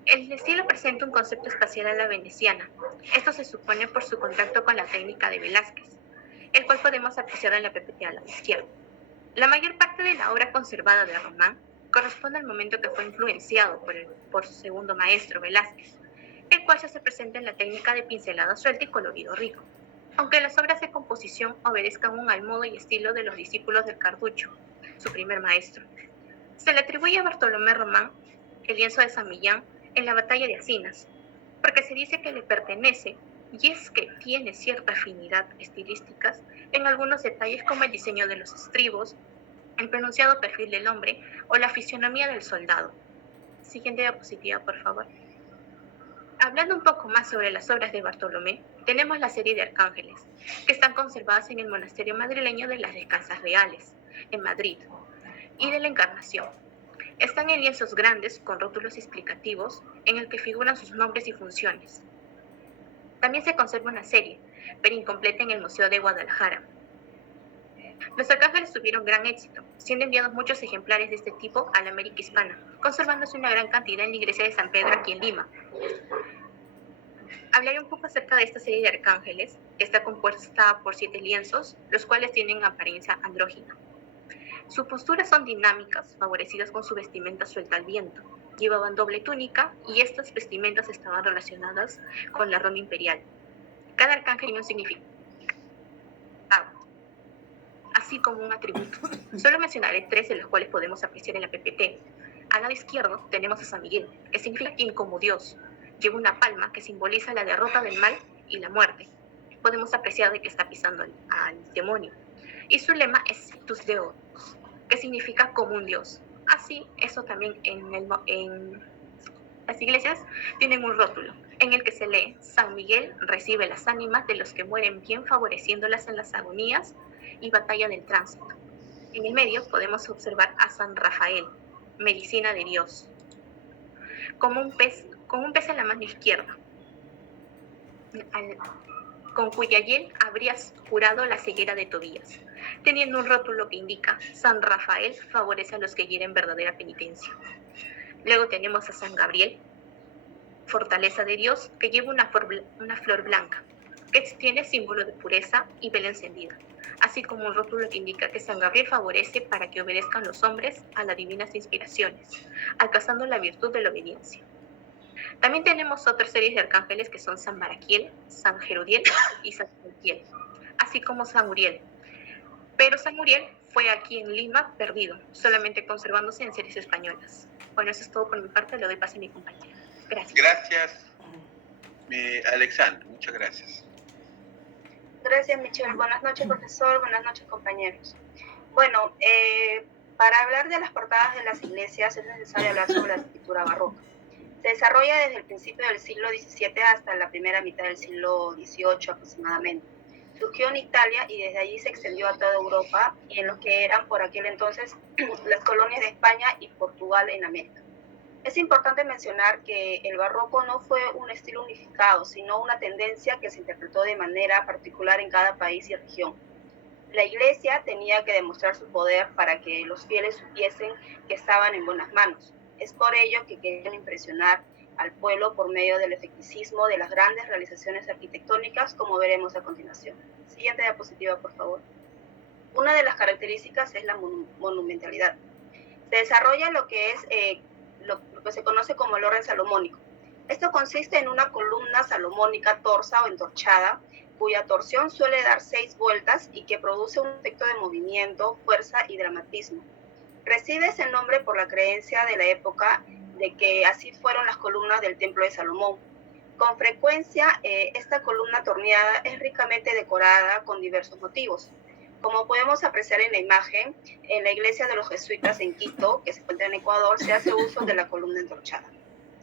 El estilo presenta un concepto espacial a la veneciana. Esto se supone por su contacto con la técnica de Velázquez, el cual podemos apreciar en la PPT al lado izquierdo. La mayor parte de la obra conservada de Román corresponde al momento que fue influenciado por su segundo maestro, Velázquez, el cual ya se presenta en la técnica de pincelado suelto y colorido rico, aunque las obras de composición obedezcan al modo y estilo de los discípulos del Carducho, su primer maestro. Se le atribuye a Bartolomé Román el lienzo de San Millán en la batalla de Asinas, porque se dice que le pertenece, y es que tiene cierta afinidad estilísticas en algunos detalles como el diseño de los estribos, el pronunciado perfil del hombre o la fisionomía del soldado. Siguiente diapositiva, por favor. Hablando un poco más sobre las obras de Bartolomé, tenemos la serie de arcángeles, que están conservadas en el monasterio madrileño de las Descansas Reales, en Madrid, y de la Encarnación. Están en lienzos grandes con rótulos explicativos en el que figuran sus nombres y funciones. También se conserva una serie, pero incompleta en el Museo de Guadalajara. Los arcángeles tuvieron gran éxito, siendo enviados muchos ejemplares de este tipo a la América hispana, conservándose una gran cantidad en la iglesia de San Pedro aquí en Lima. Hablaré un poco acerca de esta serie de arcángeles, que está compuesta por 7 lienzos, los cuales tienen apariencia andrógina. Sus posturas son dinámicas, favorecidas con su vestimenta suelta al viento. Llevaban doble túnica y estas vestimentas estaban relacionadas con la Roma imperial. Cada arcángel tiene un significado, así como un atributo. Solo mencionaré 3 de los cuales podemos apreciar en la PPT. Al lado izquierdo tenemos a San Miguel, que significa quien como Dios. Lleva una palma que simboliza la derrota del mal y la muerte. Podemos apreciar de que está pisando al demonio. Y su lema es Sanctus Deus, que significa como un Dios. Así, eso también en las iglesias tienen un rótulo en el que se lee: San Miguel recibe las ánimas de los que mueren bien, favoreciéndolas en las agonías y batalla del tránsito. En el medio podemos observar a San Rafael, medicina de Dios, con un pez en la mano izquierda, con cuya hiel habrías curado la ceguera de Tobías, teniendo un rótulo que indica: San Rafael favorece a los que quieren verdadera penitencia. Luego tenemos a San Gabriel, fortaleza de Dios, que lleva una flor blanca, que tiene símbolo de pureza y vela encendida, así como un rótulo que indica que San Gabriel favorece para que obedezcan los hombres a las divinas inspiraciones, alcanzando la virtud de la obediencia. También tenemos otras series de arcángeles que son San Baraquiel, San Jerudiel y San Uriel, así como San Uriel. Pero San Uriel fue aquí en Lima perdido, solamente conservándose en series españolas. Bueno, eso es todo por mi parte, le doy pase a mi compañera. Gracias. Gracias, Alexandra, muchas gracias. Gracias, Michelle. Buenas noches, profesor. Buenas noches, compañeros. Bueno, para hablar de las portadas de las iglesias es necesario hablar sobre la arquitectura barroca. Se desarrolla desde el principio del siglo XVII hasta la primera mitad del siglo XVIII aproximadamente. Surgió en Italia y desde allí se extendió a toda Europa y en lo que eran por aquel entonces las colonias de España y Portugal en América. Es importante mencionar que el barroco no fue un estilo unificado, sino una tendencia que se interpretó de manera particular en cada país y región. La iglesia tenía que demostrar su poder para que los fieles supiesen que estaban en buenas manos. Es por ello que querían impresionar al pueblo por medio del efecticismo de las grandes realizaciones arquitectónicas, como veremos a continuación. Siguiente diapositiva, por favor. Una de las características es la monumentalidad. Se desarrolla lo que es lo que se conoce como el orden salomónico. Esto consiste en una columna salomónica torsa o entorchada, cuya torsión suele dar 6 vueltas y que produce un efecto de movimiento, fuerza y dramatismo. Recibe ese nombre por la creencia de la época de que así fueron las columnas del Templo de Salomón. Con frecuencia, esta columna torneada es ricamente decorada con diversos motivos. Como podemos apreciar en la imagen, en la iglesia de los jesuitas en Quito, que se encuentra en Ecuador, se hace uso de la columna entorchada.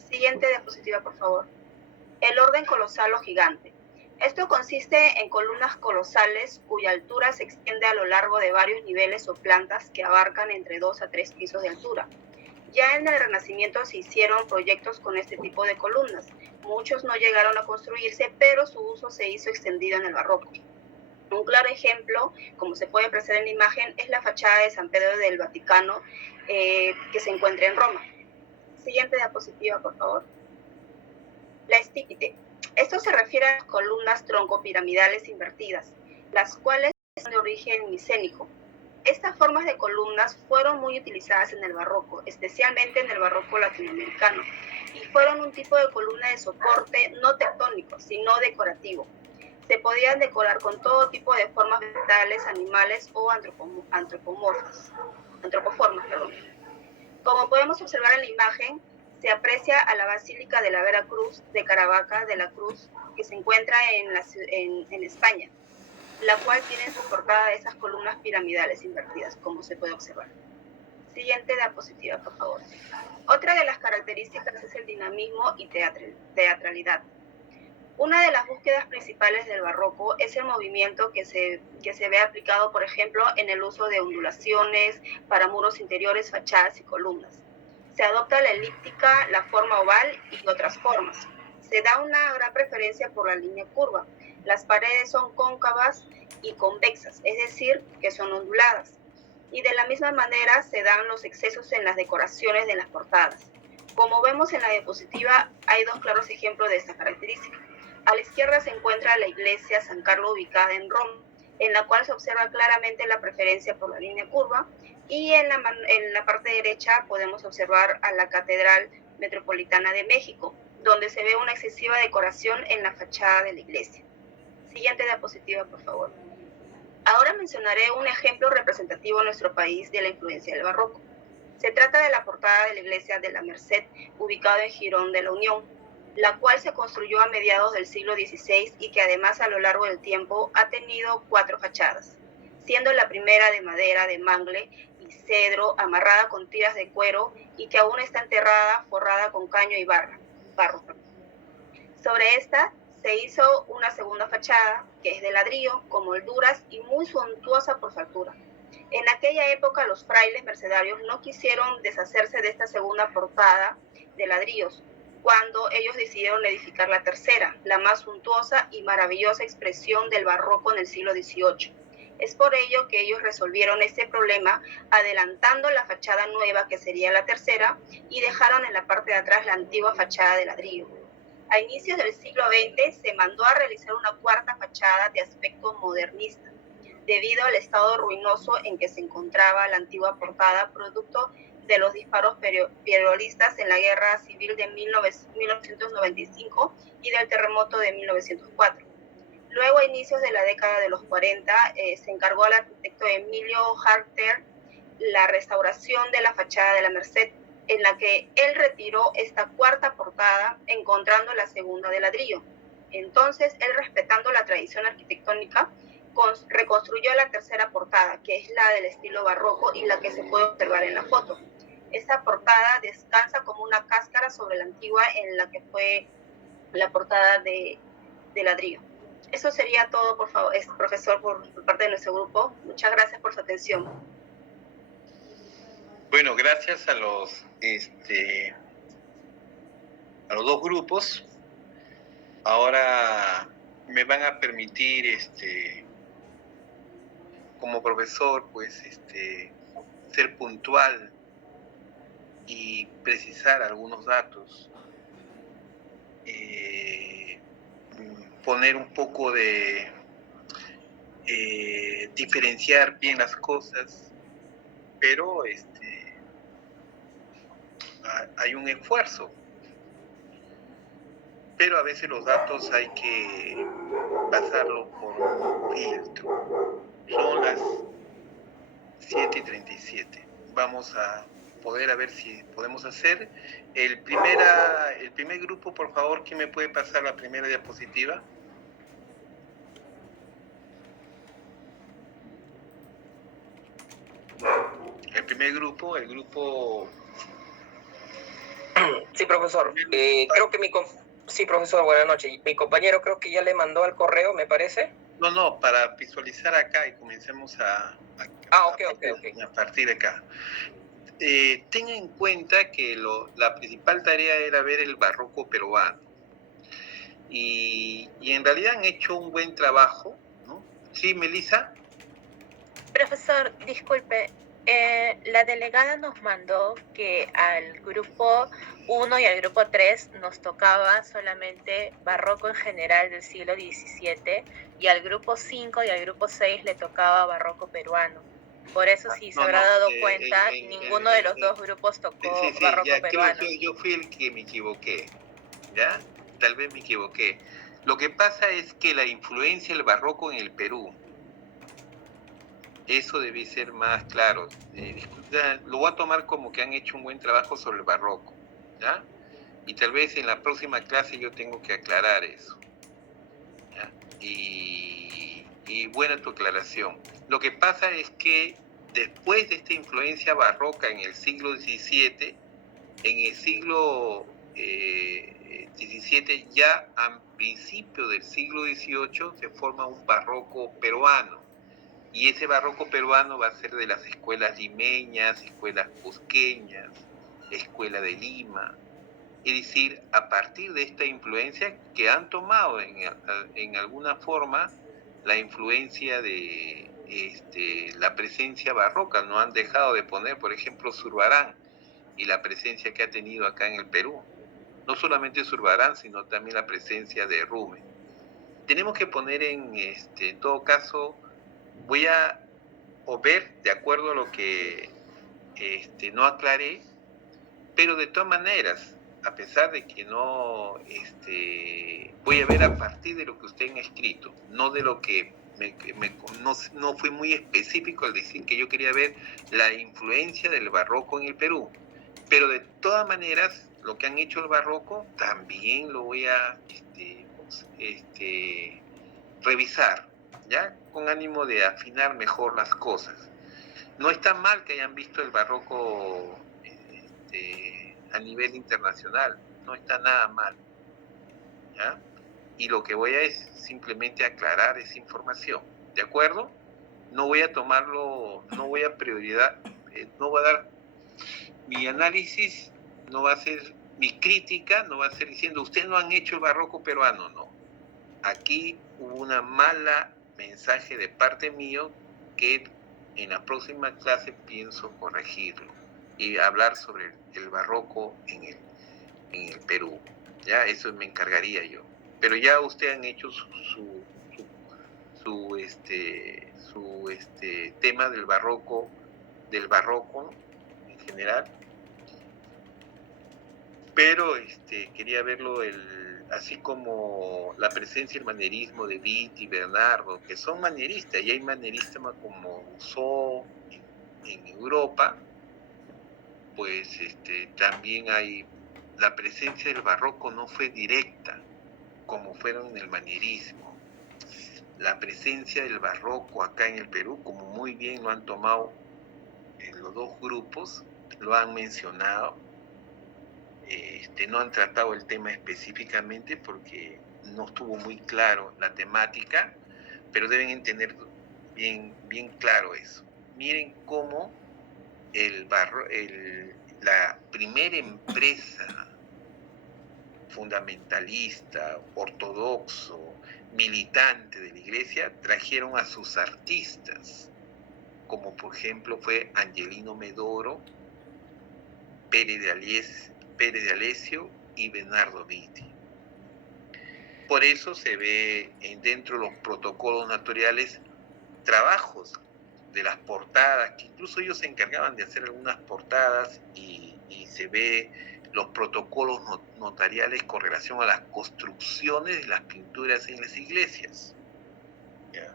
Siguiente diapositiva, por favor. El orden colosal o gigante. Esto consiste en columnas colosales cuya altura se extiende a lo largo de varios niveles o plantas que abarcan entre 2 a 3 pisos de altura. Ya en el Renacimiento se hicieron proyectos con este tipo de columnas. Muchos no llegaron a construirse, pero su uso se hizo extendido en el Barroco. Un claro ejemplo, como se puede apreciar en la imagen, es la fachada de San Pedro del Vaticano, que se encuentra en Roma. Siguiente diapositiva, por favor. La estípite. Esto se refiere a las columnas troncopiramidales invertidas, las cuales son de origen micénico. Estas formas de columnas fueron muy utilizadas en el barroco, especialmente en el barroco latinoamericano, y fueron un tipo de columna de soporte no tectónico, sino decorativo. Se podían decorar con todo tipo de formas vegetales, animales o antropoformas. Como podemos observar en la imagen, se aprecia a la Basílica de la Vera Cruz de Caravaca de la Cruz, que se encuentra en España, la cual tiene en su portada esas columnas piramidales invertidas, como se puede observar. Siguiente diapositiva, por favor. Otra de las características es el dinamismo y teatralidad. Una de las búsquedas principales del barroco es el movimiento que se ve aplicado, por ejemplo, en el uso de ondulaciones para muros interiores, fachadas y columnas. Se adopta la elíptica, la forma oval y otras formas. Se da una gran preferencia por la línea curva. Las paredes son cóncavas y convexas, es decir, que son onduladas. Y de la misma manera se dan los excesos en las decoraciones de las portadas. Como vemos en la diapositiva, hay 2 claros ejemplos de esta característica. A la izquierda se encuentra la iglesia San Carlo ubicada en Roma, en la cual se observa claramente la preferencia por la línea curva, y en la parte derecha podemos observar a la Catedral Metropolitana de México, donde se ve una excesiva decoración en la fachada de la iglesia. Siguiente diapositiva, por favor. Ahora mencionaré un ejemplo representativo en nuestro país de la influencia del barroco. Se trata de la portada de la iglesia de la Merced, ubicada en Girón de la Unión, la cual se construyó a mediados del siglo XVI y que además a lo largo del tiempo ha tenido 4 fachadas, siendo la primera de madera de mangle y cedro amarrada con tiras de cuero y que aún está enterrada, forrada con caño y barro. Sobre esta se hizo una segunda fachada, que es de ladrillo, con molduras y muy suntuosa por su altura. En aquella época los frailes mercedarios no quisieron deshacerse de esta segunda portada de ladrillos, cuando ellos decidieron edificar la tercera, la más suntuosa y maravillosa expresión del barroco en el siglo XVIII. Es por ello que ellos resolvieron este problema adelantando la fachada nueva, que sería la tercera, y dejaron en la parte de atrás la antigua fachada de ladrillo. A inicios del siglo XX se mandó a realizar una 4ª fachada de aspecto modernista, debido al estado ruinoso en que se encontraba la antigua portada, producto de los disparos peronistas en la Guerra Civil de 1995 y del terremoto de 1904. Luego, a inicios de la década de los 40, se encargó al arquitecto Emilio Harter la restauración de la fachada de la Merced, en la que él retiró esta 4ª portada, encontrando la segunda de ladrillo. Entonces, él, respetando la tradición arquitectónica, reconstruyó la tercera portada, que es la del estilo barroco y la que se puede observar en la foto. Esta portada descansa como una cáscara sobre la antigua, en la que fue la portada de ladrillo. Eso sería todo, por favor, profesor, por parte de nuestro grupo. Muchas gracias por su atención. Bueno, gracias a los 2 grupos. Ahora me van a permitir, como profesor, pues, ser puntual y precisar algunos datos poner un poco de diferenciar bien las cosas, pero hay un esfuerzo. Pero a veces los datos hay que pasarlos por un filtro. Son las 7:37. Vamos a poder a ver si podemos hacer el primer grupo. Por favor, ¿quién me puede pasar la primera diapositiva? El primer grupo, el grupo... Sí, profesor. Creo que sí, profesor, buenas noches. Mi compañero creo que ya le mandó al correo, me parece. No, para visualizar acá y comencemos a partir de acá. Tenga en cuenta que la principal tarea era ver el barroco peruano. Y en realidad han hecho un buen trabajo, ¿no? ¿Sí, Melissa? Profesor, disculpe, la delegada nos mandó que al grupo 1 y al grupo 3 nos tocaba solamente barroco en general del siglo XVII y al grupo 5 y al grupo 6 le tocaba barroco peruano. Por eso, si se habrá dado cuenta, ninguno de los dos grupos tocó barroco peruano. Yo fui el que me equivoqué, ¿ya? Tal vez me equivoqué. Lo que pasa es que la influencia del barroco en el Perú, eso debe ser más claro. Lo voy a tomar como que han hecho un buen trabajo sobre el barroco, ¿ya? Y tal vez en la próxima clase yo tengo que aclarar eso, ¿ya? Y buena tu aclaración. Lo que pasa es que después de esta influencia barroca en el siglo XVII, en el siglo XVII, ya a principios del siglo XVIII se forma un barroco peruano. Y ese barroco peruano va a ser de las escuelas limeñas, escuelas cusqueñas, escuela de Lima. Es decir, a partir de esta influencia que han tomado en alguna forma la influencia de la presencia barroca, no han dejado de poner, por ejemplo, Zurbarán y la presencia que ha tenido acá en el Perú. No solamente Zurbarán, sino también la presencia de Rume. Tenemos que poner en todo caso, voy a ver de acuerdo a lo que no aclaré, pero de todas maneras, a pesar de que no, voy a ver a partir de lo que usted ha escrito, no de lo que no fui muy específico al decir que yo quería ver la influencia del barroco en el Perú, pero de todas maneras, lo que han hecho el barroco también lo voy a revisar, ¿ya? Con ánimo de afinar mejor las cosas. No está mal que hayan visto el barroco a nivel internacional, no está nada mal, ¿ya? Y lo que voy a es simplemente aclarar esa información, ¿de acuerdo? No voy a tomarlo, no voy a prioridad, no voy a dar mi análisis, no va a ser mi crítica, no va a ser diciendo ustedes no han hecho el barroco peruano, no. Aquí hubo una mala mensaje de parte mío que en la próxima clase pienso corregirlo y hablar sobre el barroco en el Perú. Ya, eso me encargaría yo. Pero ya ustedes han hecho su tema del barroco en general. Pero quería verlo así como la presencia del manierismo de Witt y Bernardo, que son manieristas, y hay manieristas como Rousseau en Europa, pues también hay la presencia del barroco no fue directa como fueron en el manierismo. La presencia del barroco acá en el Perú, como muy bien lo han tomado en los dos grupos, lo han mencionado. No han tratado el tema específicamente porque no estuvo muy claro la temática, pero deben entender bien claro eso. Miren cómo la primera empresa fundamentalista, ortodoxo, militante de la iglesia, trajeron a sus artistas, como por ejemplo fue Angelino Medoro, Pérez de Alessio y Bernardo Vitti. Por eso se ve dentro de los protocolos notariales trabajos de las portadas, que incluso ellos se encargaban de hacer algunas portadas y se ve los protocolos notariales con relación a las construcciones de las pinturas en las iglesias. ¿Ya?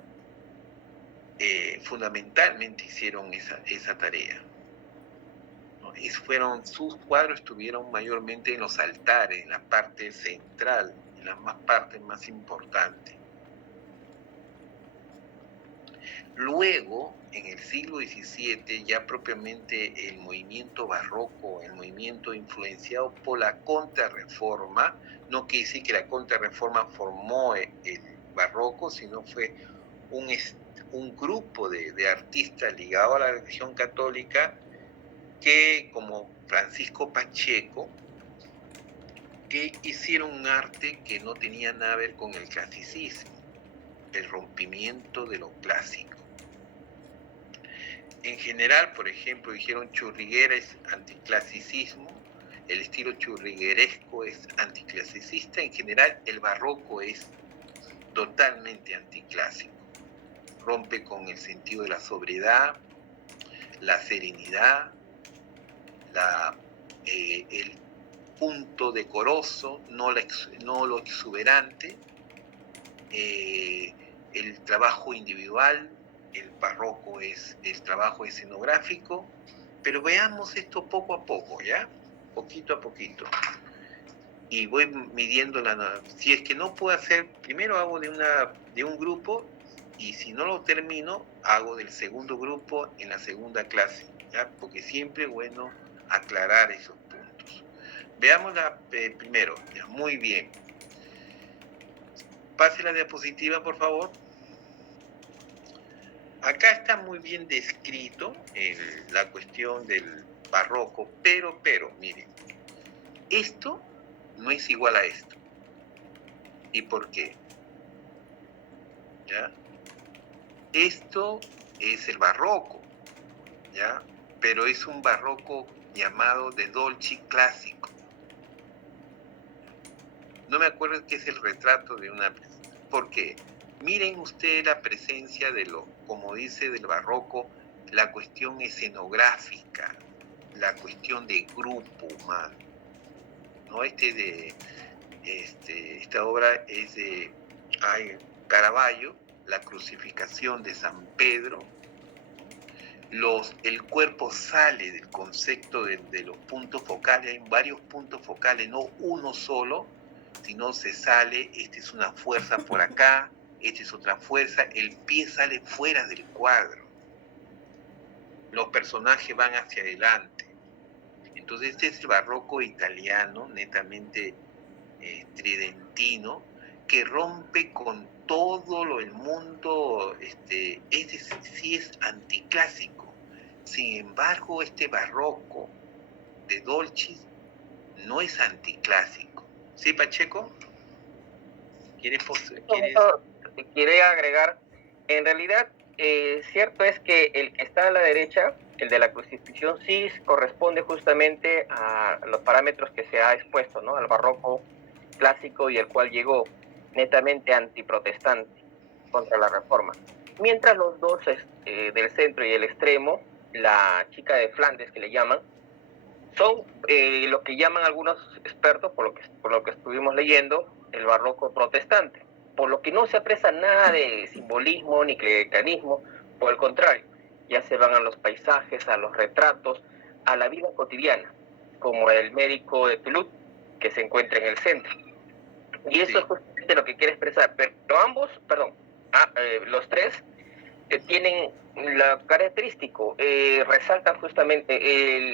Fundamentalmente hicieron esa tarea. ¿No? Sus cuadros estuvieron mayormente en los altares, en la parte central, en la parte más importante. Luego, en el siglo XVII, ya propiamente el movimiento barroco, el movimiento influenciado por la Contrarreforma, no quiere decir que la Contrarreforma formó el barroco, sino fue un grupo de artistas ligados a la religión católica que, como Francisco Pacheco, que hicieron un arte que no tenía nada que ver con el clasicismo, el rompimiento de lo clásico. En general, por ejemplo, dijeron Churriguera es anticlasicismo, el estilo churrigueresco es anticlasicista, en general el barroco es totalmente anticlásico. Rompe con el sentido de la sobriedad, la serenidad, el punto decoroso, no lo exuberante, el trabajo individual. El barroco es el trabajo escenográfico, pero veamos esto poco a poco, ¿ya? Poquito a poquito. Y voy midiendo si es que no puedo hacer, primero hago de un grupo, y si no lo termino, hago del segundo grupo en la segunda clase, ¿ya? Porque siempre es bueno aclarar esos puntos. Veamos primero, ¿ya? Muy bien. Pase la diapositiva, por favor. Acá está muy bien descrito la cuestión del barroco, pero, miren, esto no es igual a esto. ¿Y por qué? ¿Ya? Esto es el barroco, ¿ya? Pero es un barroco llamado de Dolci clásico. No me acuerdo qué es el retrato de una... ¿Por qué? Miren ustedes la presencia como dice, del barroco, la cuestión escenográfica, la cuestión de grupo humano. ¿No? Esta obra es de Caravaggio, la crucificación de San Pedro. El cuerpo sale del concepto de los puntos focales, hay varios puntos focales, no uno solo, sino se sale, esta es una fuerza por acá, esta es otra fuerza, el pie sale fuera del cuadro. Los personajes van hacia adelante. Entonces este es el barroco italiano, netamente tridentino, que rompe con todo el mundo, sí es anticlásico. Sin embargo, este barroco de Dolci no es anticlásico. ¿Sí, Pacheco? Quiere agregar, en realidad, cierto es que el que está a la derecha, el de la crucifixión, sí corresponde justamente a los parámetros que se ha expuesto, ¿no? Al barroco clásico, y el cual llegó netamente antiprotestante contra la reforma. Mientras los dos del centro y el extremo, la chica de Flandes que le llaman, son lo que llaman algunos expertos, por lo que estuvimos leyendo, el barroco protestante, por lo que no se aprecia nada de simbolismo ni clericalismo, por el contrario, ya se van a los paisajes, a los retratos, a la vida cotidiana, como el médico de Toulouse que se encuentra en el centro. Y eso es justamente lo que quiere expresar, pero los tres tienen lo característico, resaltan justamente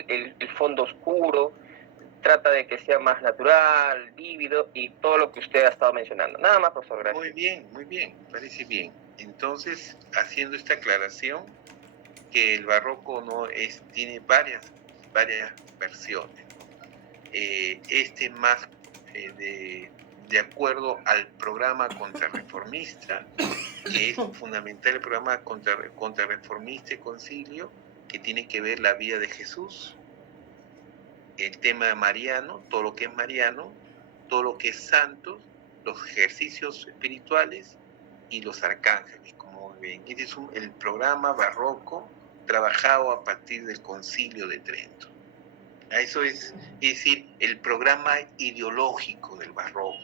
el fondo oscuro, trata de que sea más natural, vívido y todo lo que usted ha estado mencionando. Nada más, profesor, gracias. Muy bien, parece bien. Entonces, haciendo esta aclaración, que el barroco tiene varias versiones. Este más de acuerdo al programa contrarreformista, que es fundamental el programa contrarreformista y concilio, que tiene que ver la vida de Jesús, el tema de mariano, todo lo que es mariano, todo lo que es santos, los ejercicios espirituales y los arcángeles, como ven. Este es el programa barroco trabajado a partir del Concilio de Trento. Eso es decir, el programa ideológico del barroco.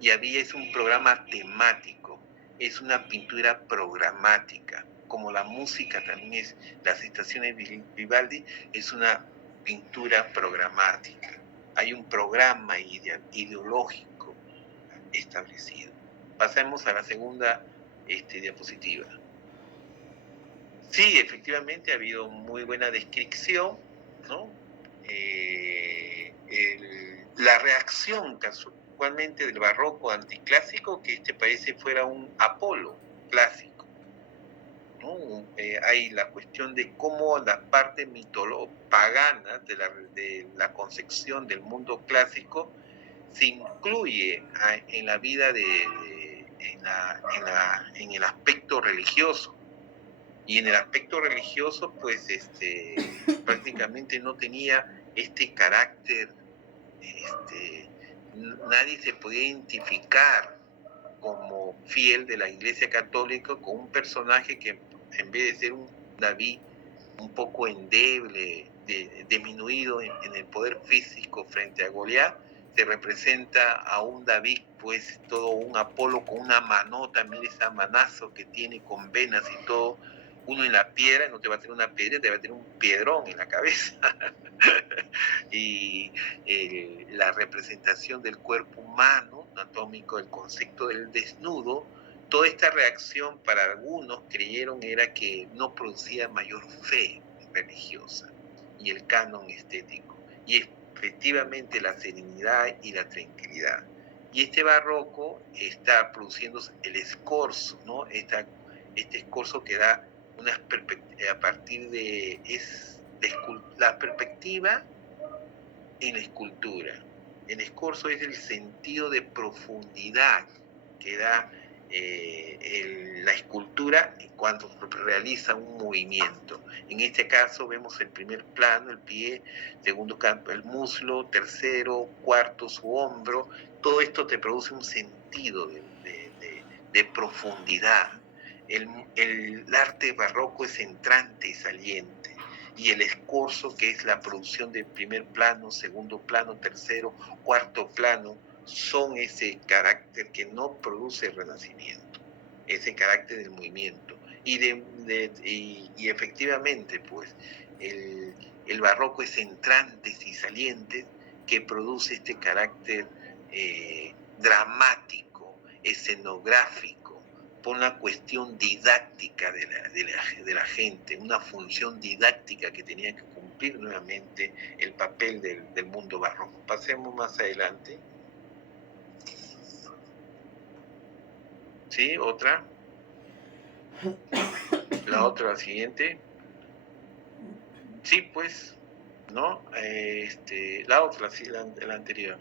Y es un programa temático, es una pintura programática, como la música también es, las estaciones Vivaldi es una pintura programática. Hay un programa ideológico establecido. Pasemos a la segunda diapositiva. Sí, efectivamente ha habido muy buena descripción, ¿no? La reacción casualmente del barroco anticlásico, que parece fuera un Apolo clásico, ¿no? Hay la cuestión de cómo la parte pagana de la concepción del mundo clásico se incluye en la vida en el aspecto religioso. Y en el aspecto religioso, pues, prácticamente no tenía este carácter, nadie se podía identificar como fiel de la Iglesia Católica con un personaje que, en vez de ser un David un poco endeble, disminuido en el poder físico frente a Goliat, se representa a un David, pues, todo un Apolo con una manota, mire ese manazo que tiene con venas y todo. Uno en la piedra no te va a tener una piedra, te va a tener un piedrón en la cabeza. Y la representación del cuerpo humano, anatómico, el concepto del desnudo, toda esta reacción para algunos creyeron era que no producía mayor fe religiosa y el canon estético. Y efectivamente la serenidad y la tranquilidad. Y este barroco está produciendo el escorzo, ¿no? Este escorzo que da una perspectiva a partir de la perspectiva en la escultura. El escorzo es el sentido de profundidad que da la escultura cuando realiza un movimiento. En este caso vemos el primer plano, el pie, segundo campo, el muslo, tercero, cuarto, su hombro. Todo esto te produce un sentido de profundidad. El arte barroco es entrante y saliente, y el escorzo, que es la producción del primer plano, segundo plano, tercero, cuarto plano, son ese carácter que no produce el renacimiento, ese carácter del movimiento. Y efectivamente, pues, el barroco es entrantes y salientes que produce este carácter dramático, escenográfico, por una cuestión didáctica de la gente, una función didáctica que tenía que cumplir nuevamente el papel del mundo barroco. Pasemos más adelante. ¿Sí? ¿Otra? La siguiente. Sí, pues, ¿no? La otra, sí, la anterior.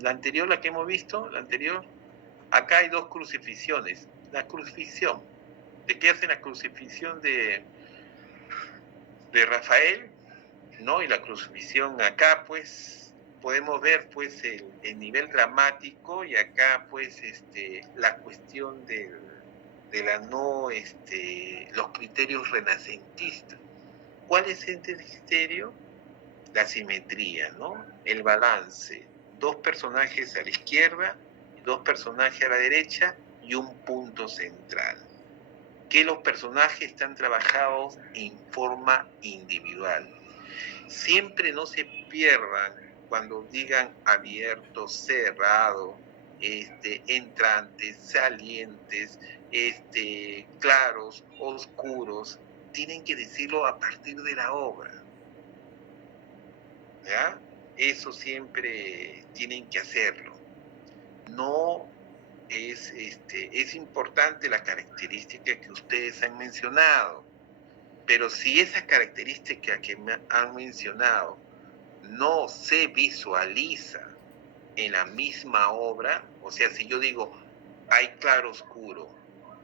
La anterior, la que hemos visto, la anterior. Acá hay dos crucifixiones. La crucifixión. ¿De qué hacen la crucifixión de Rafael? ¿No? Y la crucifixión acá, pues, podemos ver, pues, el nivel dramático, y acá, pues, la cuestión de los criterios renacentistas. ¿Cuál es este criterio? La simetría, ¿no? El balance. Dos personajes a la izquierda, dos personajes a la derecha y un punto central. Que los personajes están trabajados en forma individual. Siempre no se pierdan cuando digan abierto, cerrado, entrantes, salientes, claros, oscuros. Tienen que decirlo a partir de la obra, ¿ya? Eso siempre tienen que hacerlo. No es importante la característica que ustedes han mencionado, pero si esa característica que han mencionado no se visualiza en la misma obra, o sea, si yo digo hay claro oscuro,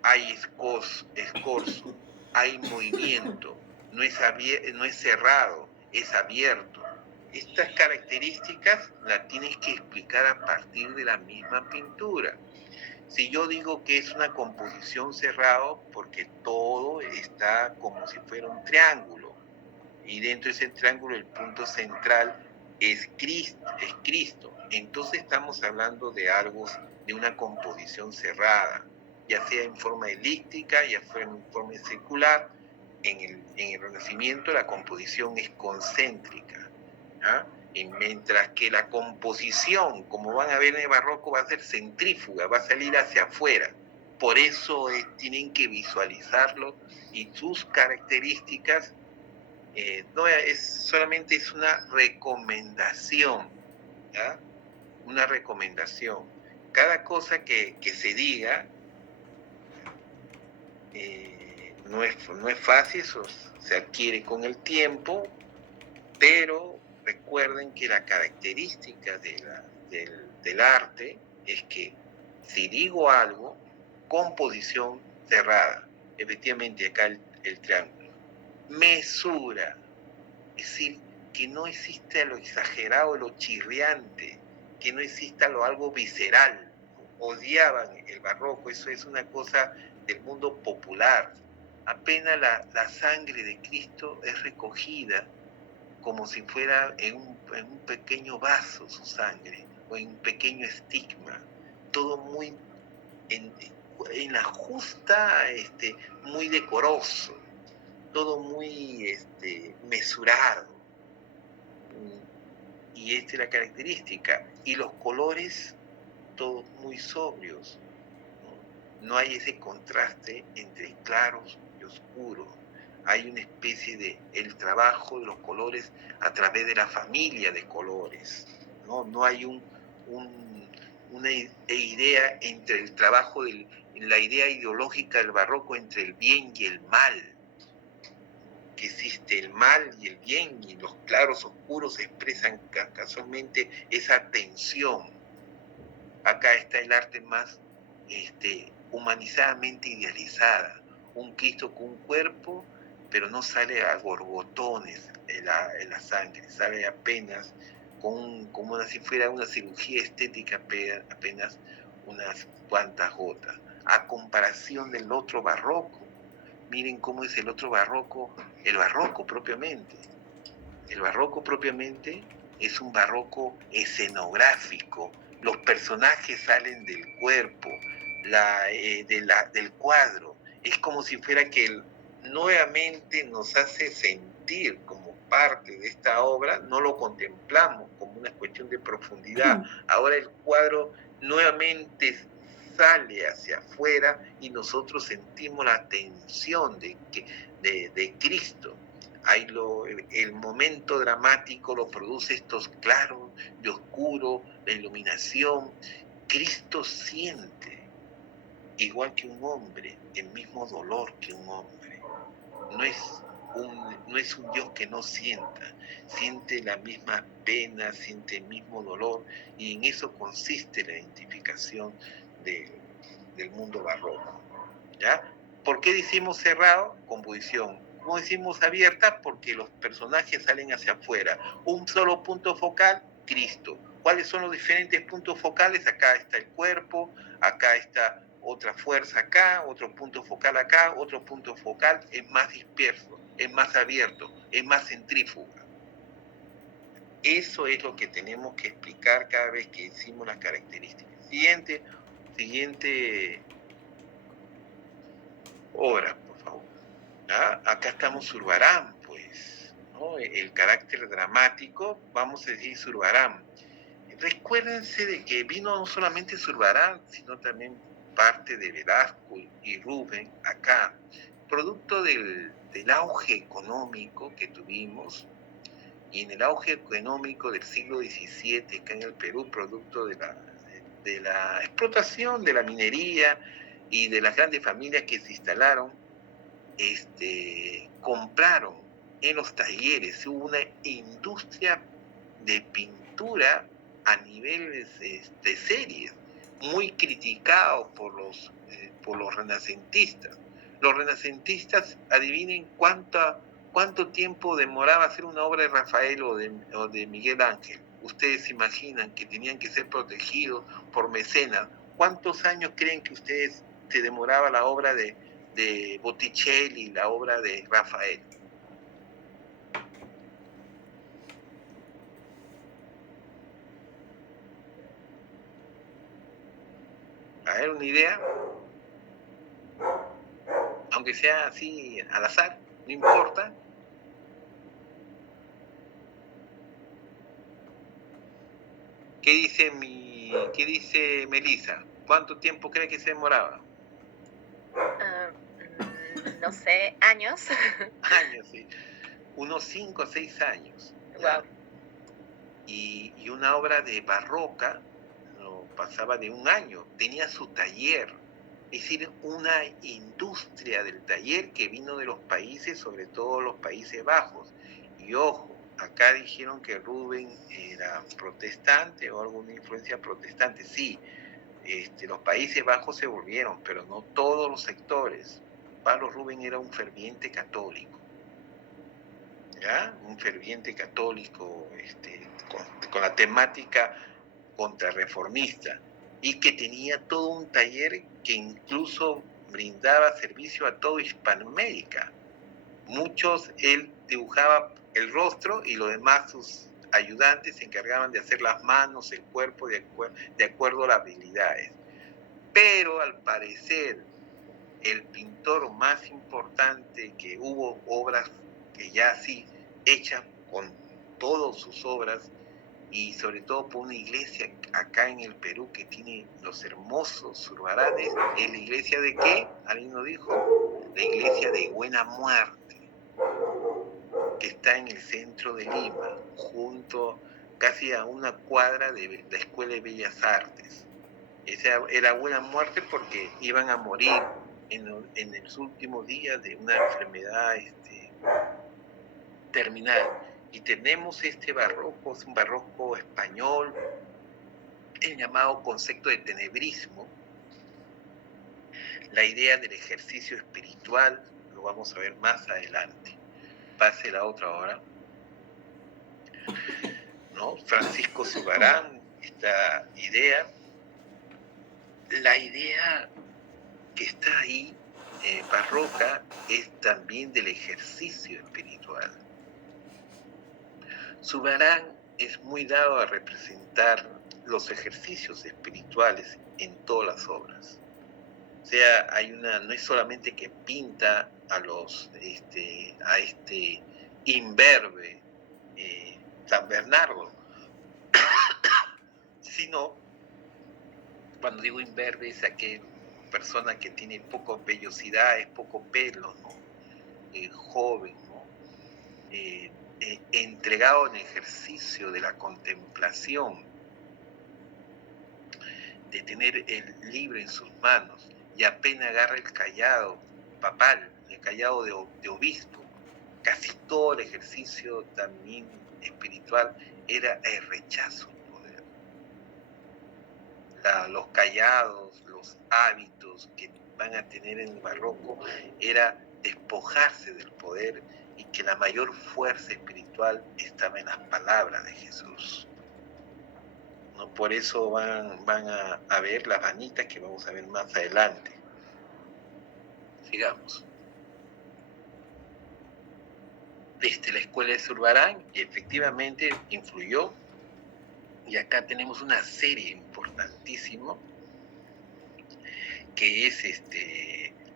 hay escorzo, hay movimiento, no es cerrado, es abierto, estas características las tienes que explicar a partir de la misma pintura. Si yo digo que es una composición cerrada, porque todo está como si fuera un triángulo, y dentro de ese triángulo el punto central es Cristo. Entonces estamos hablando de algo, de una composición cerrada, ya sea en forma elíptica, ya sea en forma circular. En el Renacimiento la composición es concéntrica, ¿ah? Y mientras que la composición, como van a ver en el barroco, va a ser centrífuga, va a salir hacia afuera. Por eso tienen que visualizarlo, y sus características no solamente es una recomendación, ¿ya? Una recomendación. Cada cosa que se diga no es fácil, eso se adquiere con el tiempo, pero recuerden que la característica del arte es que si digo algo, composición cerrada, efectivamente acá el triángulo, mesura, es decir, que no exista lo exagerado, lo chirriante, que no exista lo algo visceral. Odiaban el barroco, eso es una cosa del mundo popular. Apenas la sangre de Cristo es recogida como si fuera en un pequeño vaso su sangre, o en un pequeño estigma, todo muy en la justa, muy decoroso, todo muy mesurado, y esta es la característica. Y los colores todos muy sobrios, no hay ese contraste entre claros y oscuros. Hay una especie de el trabajo de los colores a través de la familia de colores, no hay una idea entre el trabajo la idea ideológica del barroco entre el bien y el mal, que existe el mal y el bien, y los claros oscuros expresan casualmente esa tensión. Acá está el arte más humanizadamente idealizada, un Cristo con un cuerpo, pero no sale a borbotones en la sangre, sale apenas como si fuera una cirugía estética, apenas unas cuantas gotas. A comparación del otro barroco, miren cómo es el otro barroco, el barroco propiamente. El barroco propiamente es un barroco escenográfico. Los personajes salen del cuerpo, del cuadro. Es como si fuera que nuevamente nos hace sentir como parte de esta obra, no lo contemplamos como una cuestión de profundidad. Ahora el cuadro nuevamente sale hacia afuera y nosotros sentimos la tensión de Cristo. El momento dramático lo produce estos claros y oscuros, la iluminación. Cristo siente, igual que un hombre, el mismo dolor que un hombre. No es un Dios que no siente la misma pena, siente el mismo dolor, y en eso consiste la identificación del mundo barroco, ¿ya? ¿Por qué decimos cerrado? Composición. ¿Cómo decimos abierta? Porque los personajes salen hacia afuera. Un solo punto focal, Cristo. ¿Cuáles son los diferentes puntos focales? Acá está el cuerpo, acá está otra fuerza acá, otro punto focal acá, otro punto focal es más disperso, es más abierto, es más centrífuga. Eso es lo que tenemos que explicar cada vez que decimos las características. Siguiente obra, por favor. ¿Ah? Acá estamos Zurbarán, pues, ¿no? El carácter dramático, vamos a decir Zurbarán. Recuérdense de que vino no solamente Zurbarán, sino también parte de Velasco y Rubens acá, producto del auge económico que tuvimos, y en el auge económico del siglo XVII acá en el Perú, producto de la explotación de la minería y de las grandes familias que se instalaron, compraron en los talleres, hubo una industria de pintura a niveles de series, muy criticado por los renacentistas. Los renacentistas, adivinen cuánto ¿Cuánto tiempo demoraba hacer una obra de Rafael o de Miguel Ángel? Ustedes imaginan que tenían que ser protegidos por mecenas. ¿Cuántos años creen que ustedes se demoraba la obra de Botticelli, la obra de Rafael? A ver, una idea. Aunque sea así al azar, no importa. ¿Qué dice Melissa? ¿Cuánto tiempo cree que se demoraba? No sé, años. Años, sí. Unos 5 o 6 años. Wow. Y una obra de barroca no pasaba de un año. Tenía su taller. Es decir, una industria del taller que vino de los países, sobre todo los Países Bajos. Y ojo, acá dijeron que Rubens era protestante o alguna influencia protestante. Sí, los Países Bajos se volvieron, pero no todos los sectores. Pablo Rubens era un ferviente católico, ¿ya? Un ferviente católico con la temática contrarreformista y que tenía todo un taller que incluso brindaba servicio a toda Hispanoamérica. Muchos, él dibujaba el rostro y los demás, sus ayudantes, se encargaban de hacer las manos, el cuerpo, de acuerdo a las habilidades. Pero al parecer, el pintor más importante, que hubo obras que ya así hechas con todas sus obras, y sobre todo por una iglesia acá en el Perú que tiene los hermosos Zurbaranes, ¿es la iglesia de qué? ¿Alguien nos dijo? La iglesia de Buena Muerte, que está en el centro de Lima, junto casi a una cuadra de la Escuela de Bellas Artes. Esa era Buena Muerte porque iban a morir en los últimos días de una enfermedad terminal. Y tenemos este barroco, es un barroco español, el llamado concepto de tenebrismo, la idea del ejercicio espiritual, lo vamos a ver más adelante. Pase la otra hora. ¿No? Francisco Zurbarán, esta idea, la idea que está ahí, barroca, es también del ejercicio espiritual. Zurbarán es muy dado a representar los ejercicios espirituales en todas las obras. O sea, no es solamente que pinta a este imberbe San Bernardo, sino, cuando digo imberbe, es aquella persona que tiene poco vellosidad, es poco pelo, ¿no? Joven, ¿no? Entregado en ejercicio de la contemplación, de tener el libro en sus manos, y apenas agarra el cayado papal, el cayado de obispo. Casi todo el ejercicio también espiritual era el rechazo al poder. Los cayados, los hábitos que van a tener en el barroco era despojarse del poder, y que la mayor fuerza espiritual estaba en las palabras de Jesús. ¿No? Por eso van a ver las vanitas que vamos a ver más adelante. Sigamos. La escuela de Zurbarán efectivamente influyó, y acá tenemos una serie importantísima que es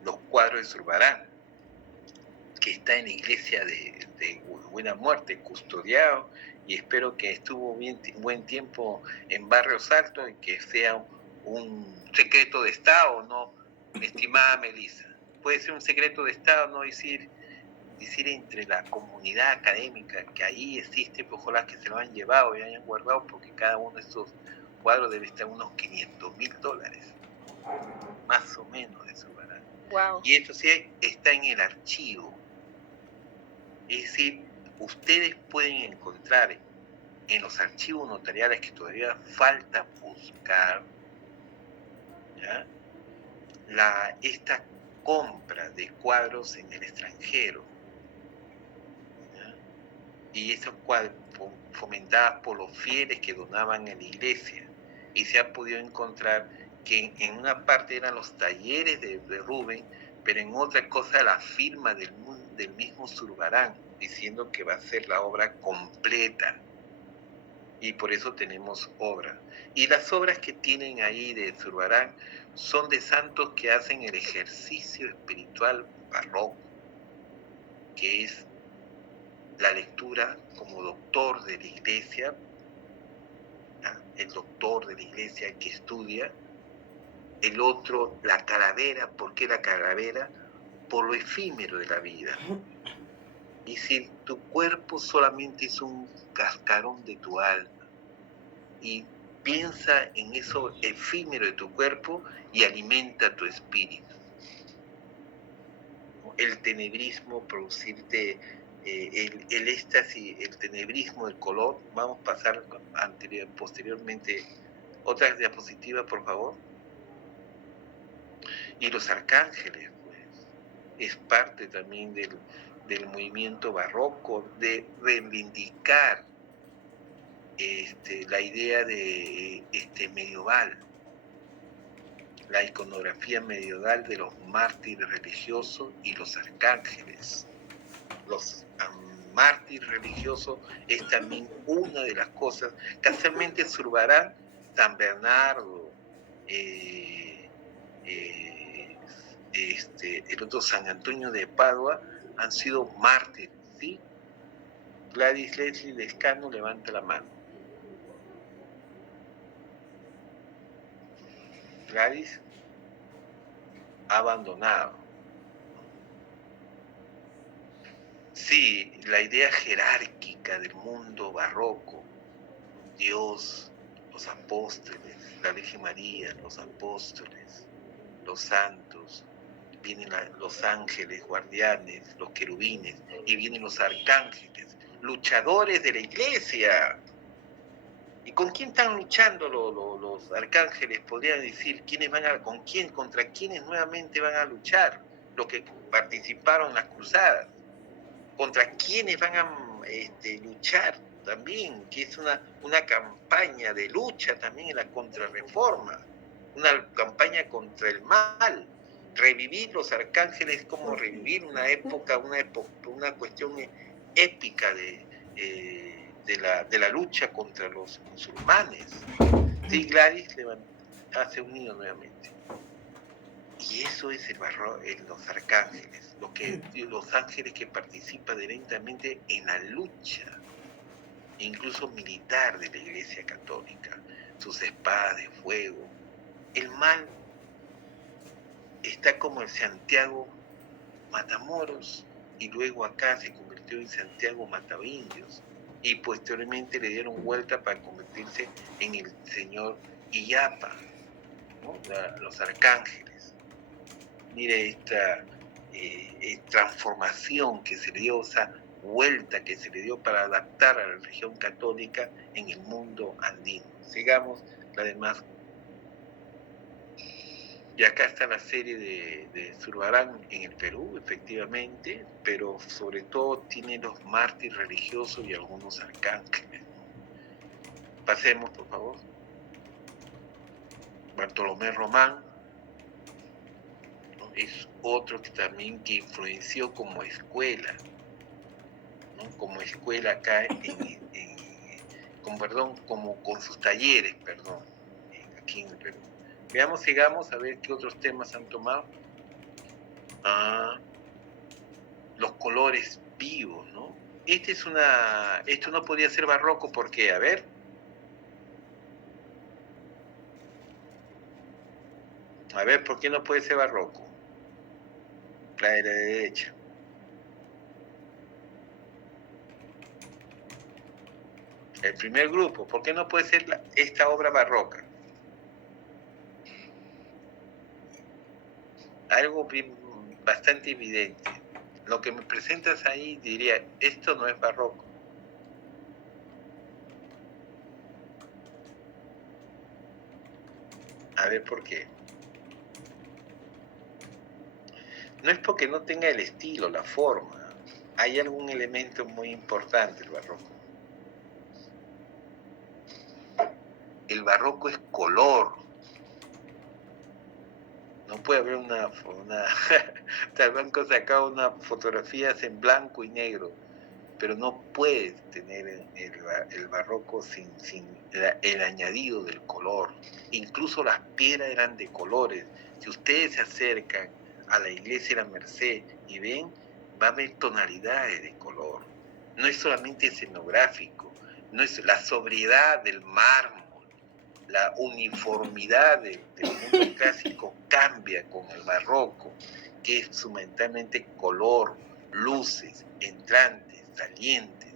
los cuadros de Zurbarán, que está en la iglesia de Buena Muerte, custodiado, y espero que estuvo buen tiempo en Barrios Altos, y que sea un secreto de Estado, ¿no, estimada Melissa? Puede ser un secreto de Estado, no decir entre la comunidad académica que ahí existe, pues ojalá que se lo han llevado y hayan guardado, porque cada uno de estos cuadros debe estar unos $500,000, más o menos, de Zurbarán. Wow. Y esto sí está en el archivo. Es decir, ustedes pueden encontrar en los archivos notariales, que todavía falta buscar, ¿ya?, esta compra de cuadros en el extranjero. y esos cuadros fomentadas por los fieles que donaban en la iglesia. Y se ha podido encontrar que en una parte eran los talleres de Rubens, pero en otra cosa la firma del mismo Zurbarán, diciendo que va a ser la obra completa. Y por eso tenemos obras. Y las obras que tienen ahí de Zurbarán son de santos que hacen el ejercicio espiritual barroco, que es la lectura como doctor de la iglesia, el doctor de la iglesia que estudia. El otro, la calavera. ¿Por qué la calavera? Por lo efímero de la vida. Y si tu cuerpo solamente es un cascarón de tu alma, y piensa en eso efímero de tu cuerpo y alimenta tu espíritu. El tenebrismo, producirte el éxtasis, el tenebrismo, el color. Vamos a pasar posteriormente. Otra diapositiva, por favor. Y los arcángeles, pues, es parte también del movimiento barroco, de reivindicar la idea de medieval, la iconografía medieval de los mártires religiosos y los arcángeles. Los mártires religiosos es también una de las cosas. Casualmente Zurbarán, San Bernardo, el otro San Antonio de Padua han sido mártires, ¿sí? Gladys Leslie Lescano, levanta la mano. Gladys ha abandonado. Sí, la idea jerárquica del mundo barroco, Dios, los apóstoles, la Virgen María, los apóstoles, los santos, vienen los ángeles guardianes, los querubines, y vienen los arcángeles, luchadores de la iglesia. ¿Y con quién están luchando los arcángeles? Podrían decir contra quiénes nuevamente van a luchar, los que participaron en las cruzadas, contra quiénes van a luchar también, que es una campaña de lucha también en la contrarreforma, una campaña contra el mal. Revivir los arcángeles como revivir una cuestión épica de la lucha contra los musulmanes. Sí, Gladys hace un nido nuevamente. Y eso es los arcángeles, los ángeles que participan directamente en la lucha, incluso militar, de la Iglesia Católica, sus espadas de fuego. El mal está como el Santiago Matamoros, y luego acá se convirtió en Santiago Matavindios, y posteriormente le dieron vuelta para convertirse en el señor Illapa, ¿no? Los arcángeles. Mire esta transformación que se le dio, esa vuelta que se le dio para adaptar a la religión católica en el mundo andino. Sigamos la demás. Y acá está la serie de Zurbarán en el Perú, efectivamente, pero sobre todo tiene los mártires religiosos y algunos arcángeles. Pasemos, por favor. Bartolomé Román, ¿no? Es otro que también que influenció como escuela, ¿no? Como escuela acá, como con sus talleres, aquí en el Perú. Veamos, sigamos a ver qué otros temas han tomado. Los colores vivos, ¿no? Esto no podía ser barroco porque, a ver. A ver, ¿por qué no puede ser barroco? La de la derecha. El primer grupo, ¿por qué no puede ser esta obra barroca? Algo bastante evidente. Lo que me presentas ahí diría, esto no es barroco. A ver por qué. No es porque no tenga el estilo, la forma. hay algún elemento muy importante el barroco. El barroco es color. No puede haber tal vez han sacado unas fotografías en blanco y negro, pero no puedes tener el barroco sin el añadido del color. Incluso las piedras eran de colores. Si ustedes se acercan a la iglesia de la Merced y ven, va a haber tonalidades de color. No es solamente escenográfico, no es la sobriedad del mármol, la uniformidad del mundo clásico cambia con el barroco, que es fundamentalmente color, luces, entrantes, salientes.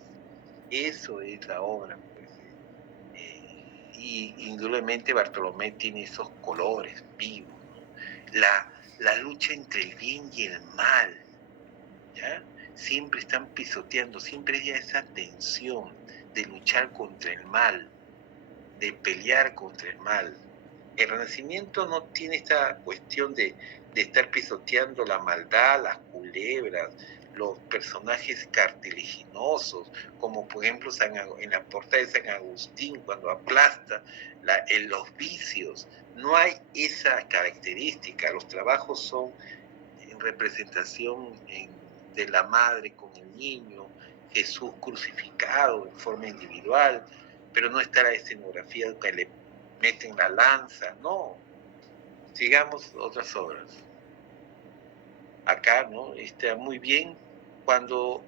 Eso es la obra, pues. Y indudablemente Bartolomé tiene esos colores vivos, ¿no? La lucha entre el bien y el mal, ¿ya? Siempre están pisoteando, siempre hay esa tensión de luchar contra el mal, de pelear contra el mal. El Renacimiento no tiene esta cuestión de estar pisoteando la maldad, las culebras, los personajes cartiliginosos, como por ejemplo en la portada de San Agustín, cuando aplasta los vicios. No hay esa característica. Los trabajos son en representación de la madre con el niño, Jesús crucificado en forma individual, pero no está la escenografía que le meten la lanza, no. Sigamos otras obras. Acá, ¿no? Está muy bien cuando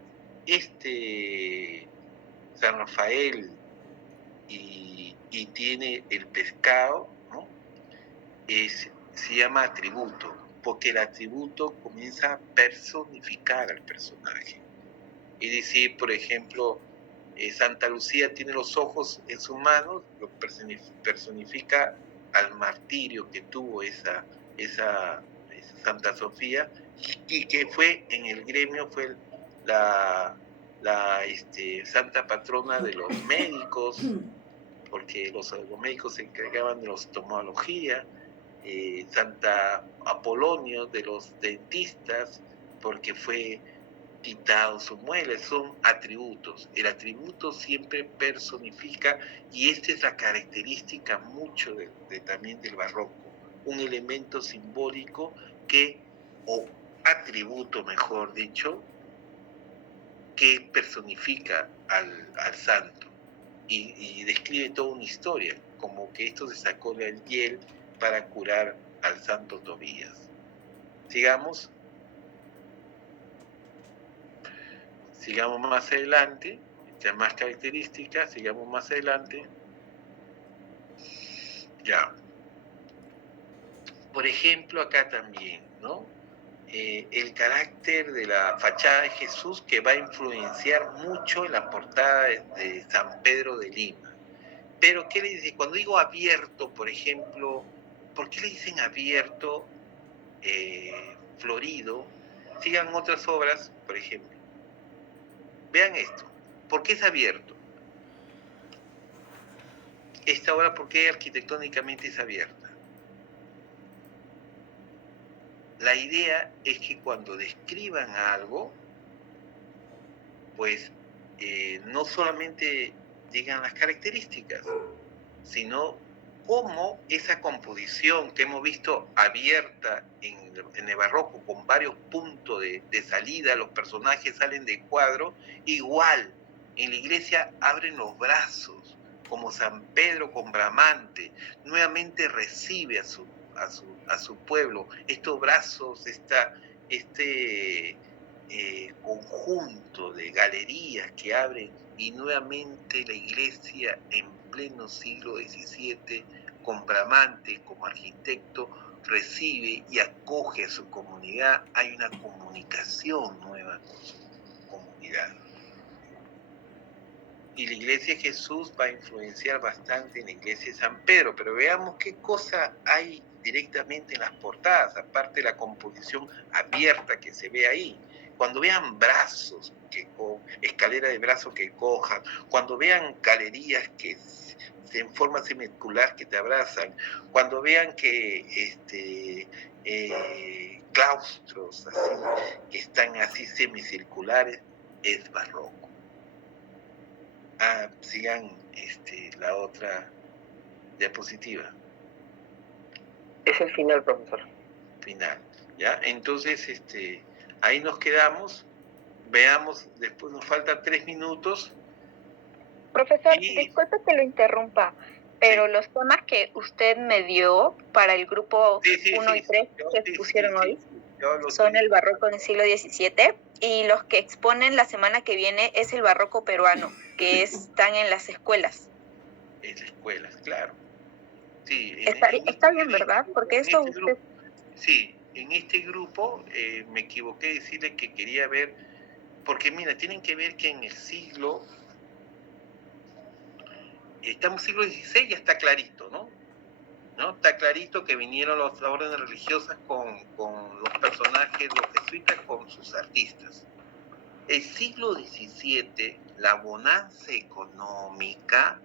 San Rafael y tiene el pescado, ¿no? Se llama atributo, porque el atributo comienza a personificar al personaje. Es decir, por ejemplo, Santa Lucía tiene los ojos en sus manos, lo personifica al martirio que tuvo esa Santa Sofía, y que fue en el gremio, fue la santa patrona de los médicos, porque los médicos se encargaban de la oftalmología, Santa Apolonio de los dentistas, porque fue quitado sus muelas. Son atributos. El atributo siempre personifica, y esta es la característica mucho también del barroco, un elemento simbólico o atributo mejor dicho, que personifica al santo y describe toda una historia, como que esto se sacó del hiel para curar al santo Tobías. Sigamos más adelante, estas más características, sigamos más adelante. Ya. Por ejemplo, acá también, ¿no? El carácter de la fachada de Jesús, que va a influenciar mucho en la portada de San Pedro de Lima. Pero, ¿qué le dice? Cuando digo abierto, por ejemplo, ¿por qué le dicen abierto, florido? Sigan otras obras, por ejemplo. Vean esto. ¿Por qué es abierto? Esta obra, ¿por qué arquitectónicamente es abierta? La idea es que cuando describan algo, pues no solamente digan las características, sino cómo esa composición que hemos visto abierta en el barroco, con varios puntos de salida, los personajes salen del cuadro, igual en la iglesia abren los brazos, como San Pedro con Bramante, nuevamente recibe a su pueblo. Estos brazos, este conjunto de galerías que abren, y nuevamente la iglesia en pleno siglo XVII, con Bramante como arquitecto, recibe y acoge a su comunidad. Hay una comunicación nueva con su comunidad. Y la iglesia de Jesús va a influenciar bastante en la iglesia de San Pedro, pero veamos qué cosa hay directamente en las portadas, aparte de la composición abierta que se ve ahí. Cuando vean brazos, escalera de brazos que cojan, cuando vean galerías que en forma semicircular que te abrazan, cuando vean que claustros así, que están así semicirculares, es barroco. Sigan la otra diapositiva. Es el final, profesor. Final, ¿ya? Entonces, ahí nos quedamos. Veamos, después nos faltan 3 minutos. Profesor, disculpe que lo interrumpa, pero sí, los temas que usted me dio para el grupo 1 y 3 que expusieron hoy son el barroco en el siglo XVII, y los que exponen la semana que viene es el barroco peruano, que están en las escuelas. En las escuelas, claro. Sí, está bien, ¿verdad? Porque eso usted... Grupo, sí, en este grupo me equivoqué de decirle que quería ver, porque mira, tienen que ver que en el siglo... Estamos en el siglo XVI, ya está clarito, ¿no? Está clarito que vinieron las órdenes religiosas con los personajes, los jesuitas, con sus artistas. El siglo XVII, la bonanza económica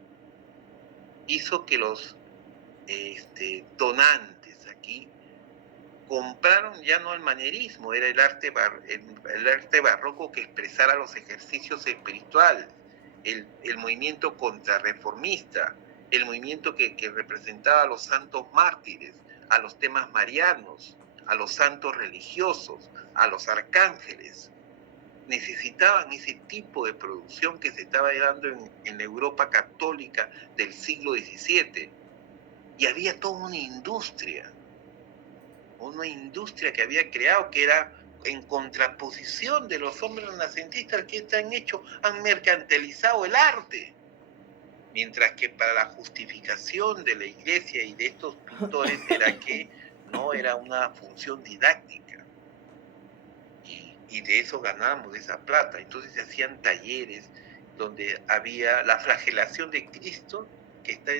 hizo que los donantes aquí compraron ya no el manierismo, era el arte barroco que expresara los ejercicios espirituales, el movimiento contrarreformista, el movimiento que representaba a los santos mártires, a los temas marianos, a los santos religiosos, a los arcángeles. Necesitaban ese tipo de producción que se estaba dando en la Europa católica del siglo XVII. Y había toda una industria que había creado, que era en contraposición de los hombres renacentistas que han mercantilizado el arte. Mientras que para la justificación de la iglesia y de estos pintores era que no era una función didáctica. Y de eso ganábamos, de esa plata. Entonces se hacían talleres donde había la flagelación de Cristo, que está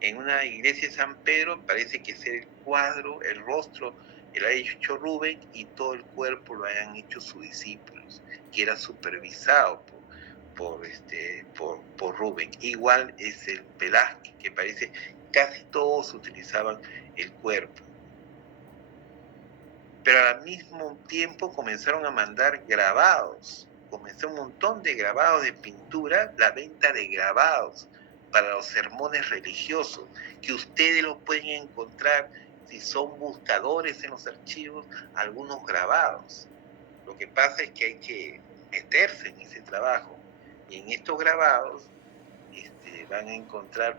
en una iglesia de San Pedro, parece que es el cuadro, el rostro, lo ha hecho Rubén, y todo el cuerpo lo hayan hecho sus discípulos, que era supervisado por Rubén. Igual es el Velázquez, que parece casi todos utilizaban el cuerpo. Pero al mismo tiempo comenzaron a mandar grabados, comenzó un montón de grabados de pintura, la venta de grabados para los sermones religiosos, que ustedes los pueden encontrar si son buscadores en los archivos, algunos grabados. Lo que pasa es que hay que meterse en ese trabajo, y en estos grabados van a encontrar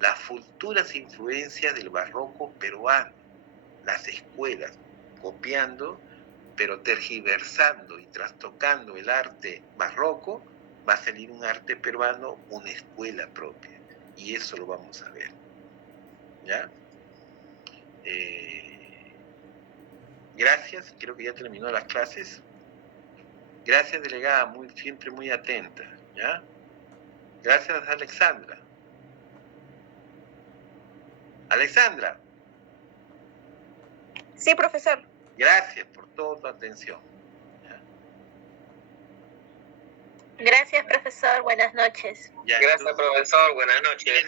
las futuras influencias del barroco peruano, las escuelas copiando, pero tergiversando y trastocando el arte barroco. Va a salir un arte peruano, una escuela propia, y eso lo vamos a ver, ¿ya? Gracias, creo que ya terminó las clases. Gracias, delegada, siempre muy atenta, ¿ya? Gracias, Alexandra. Alexandra. Sí, profesor. Gracias por toda tu atención. Gracias, profesor. Buenas noches. Gracias, profesor. Buenas noches.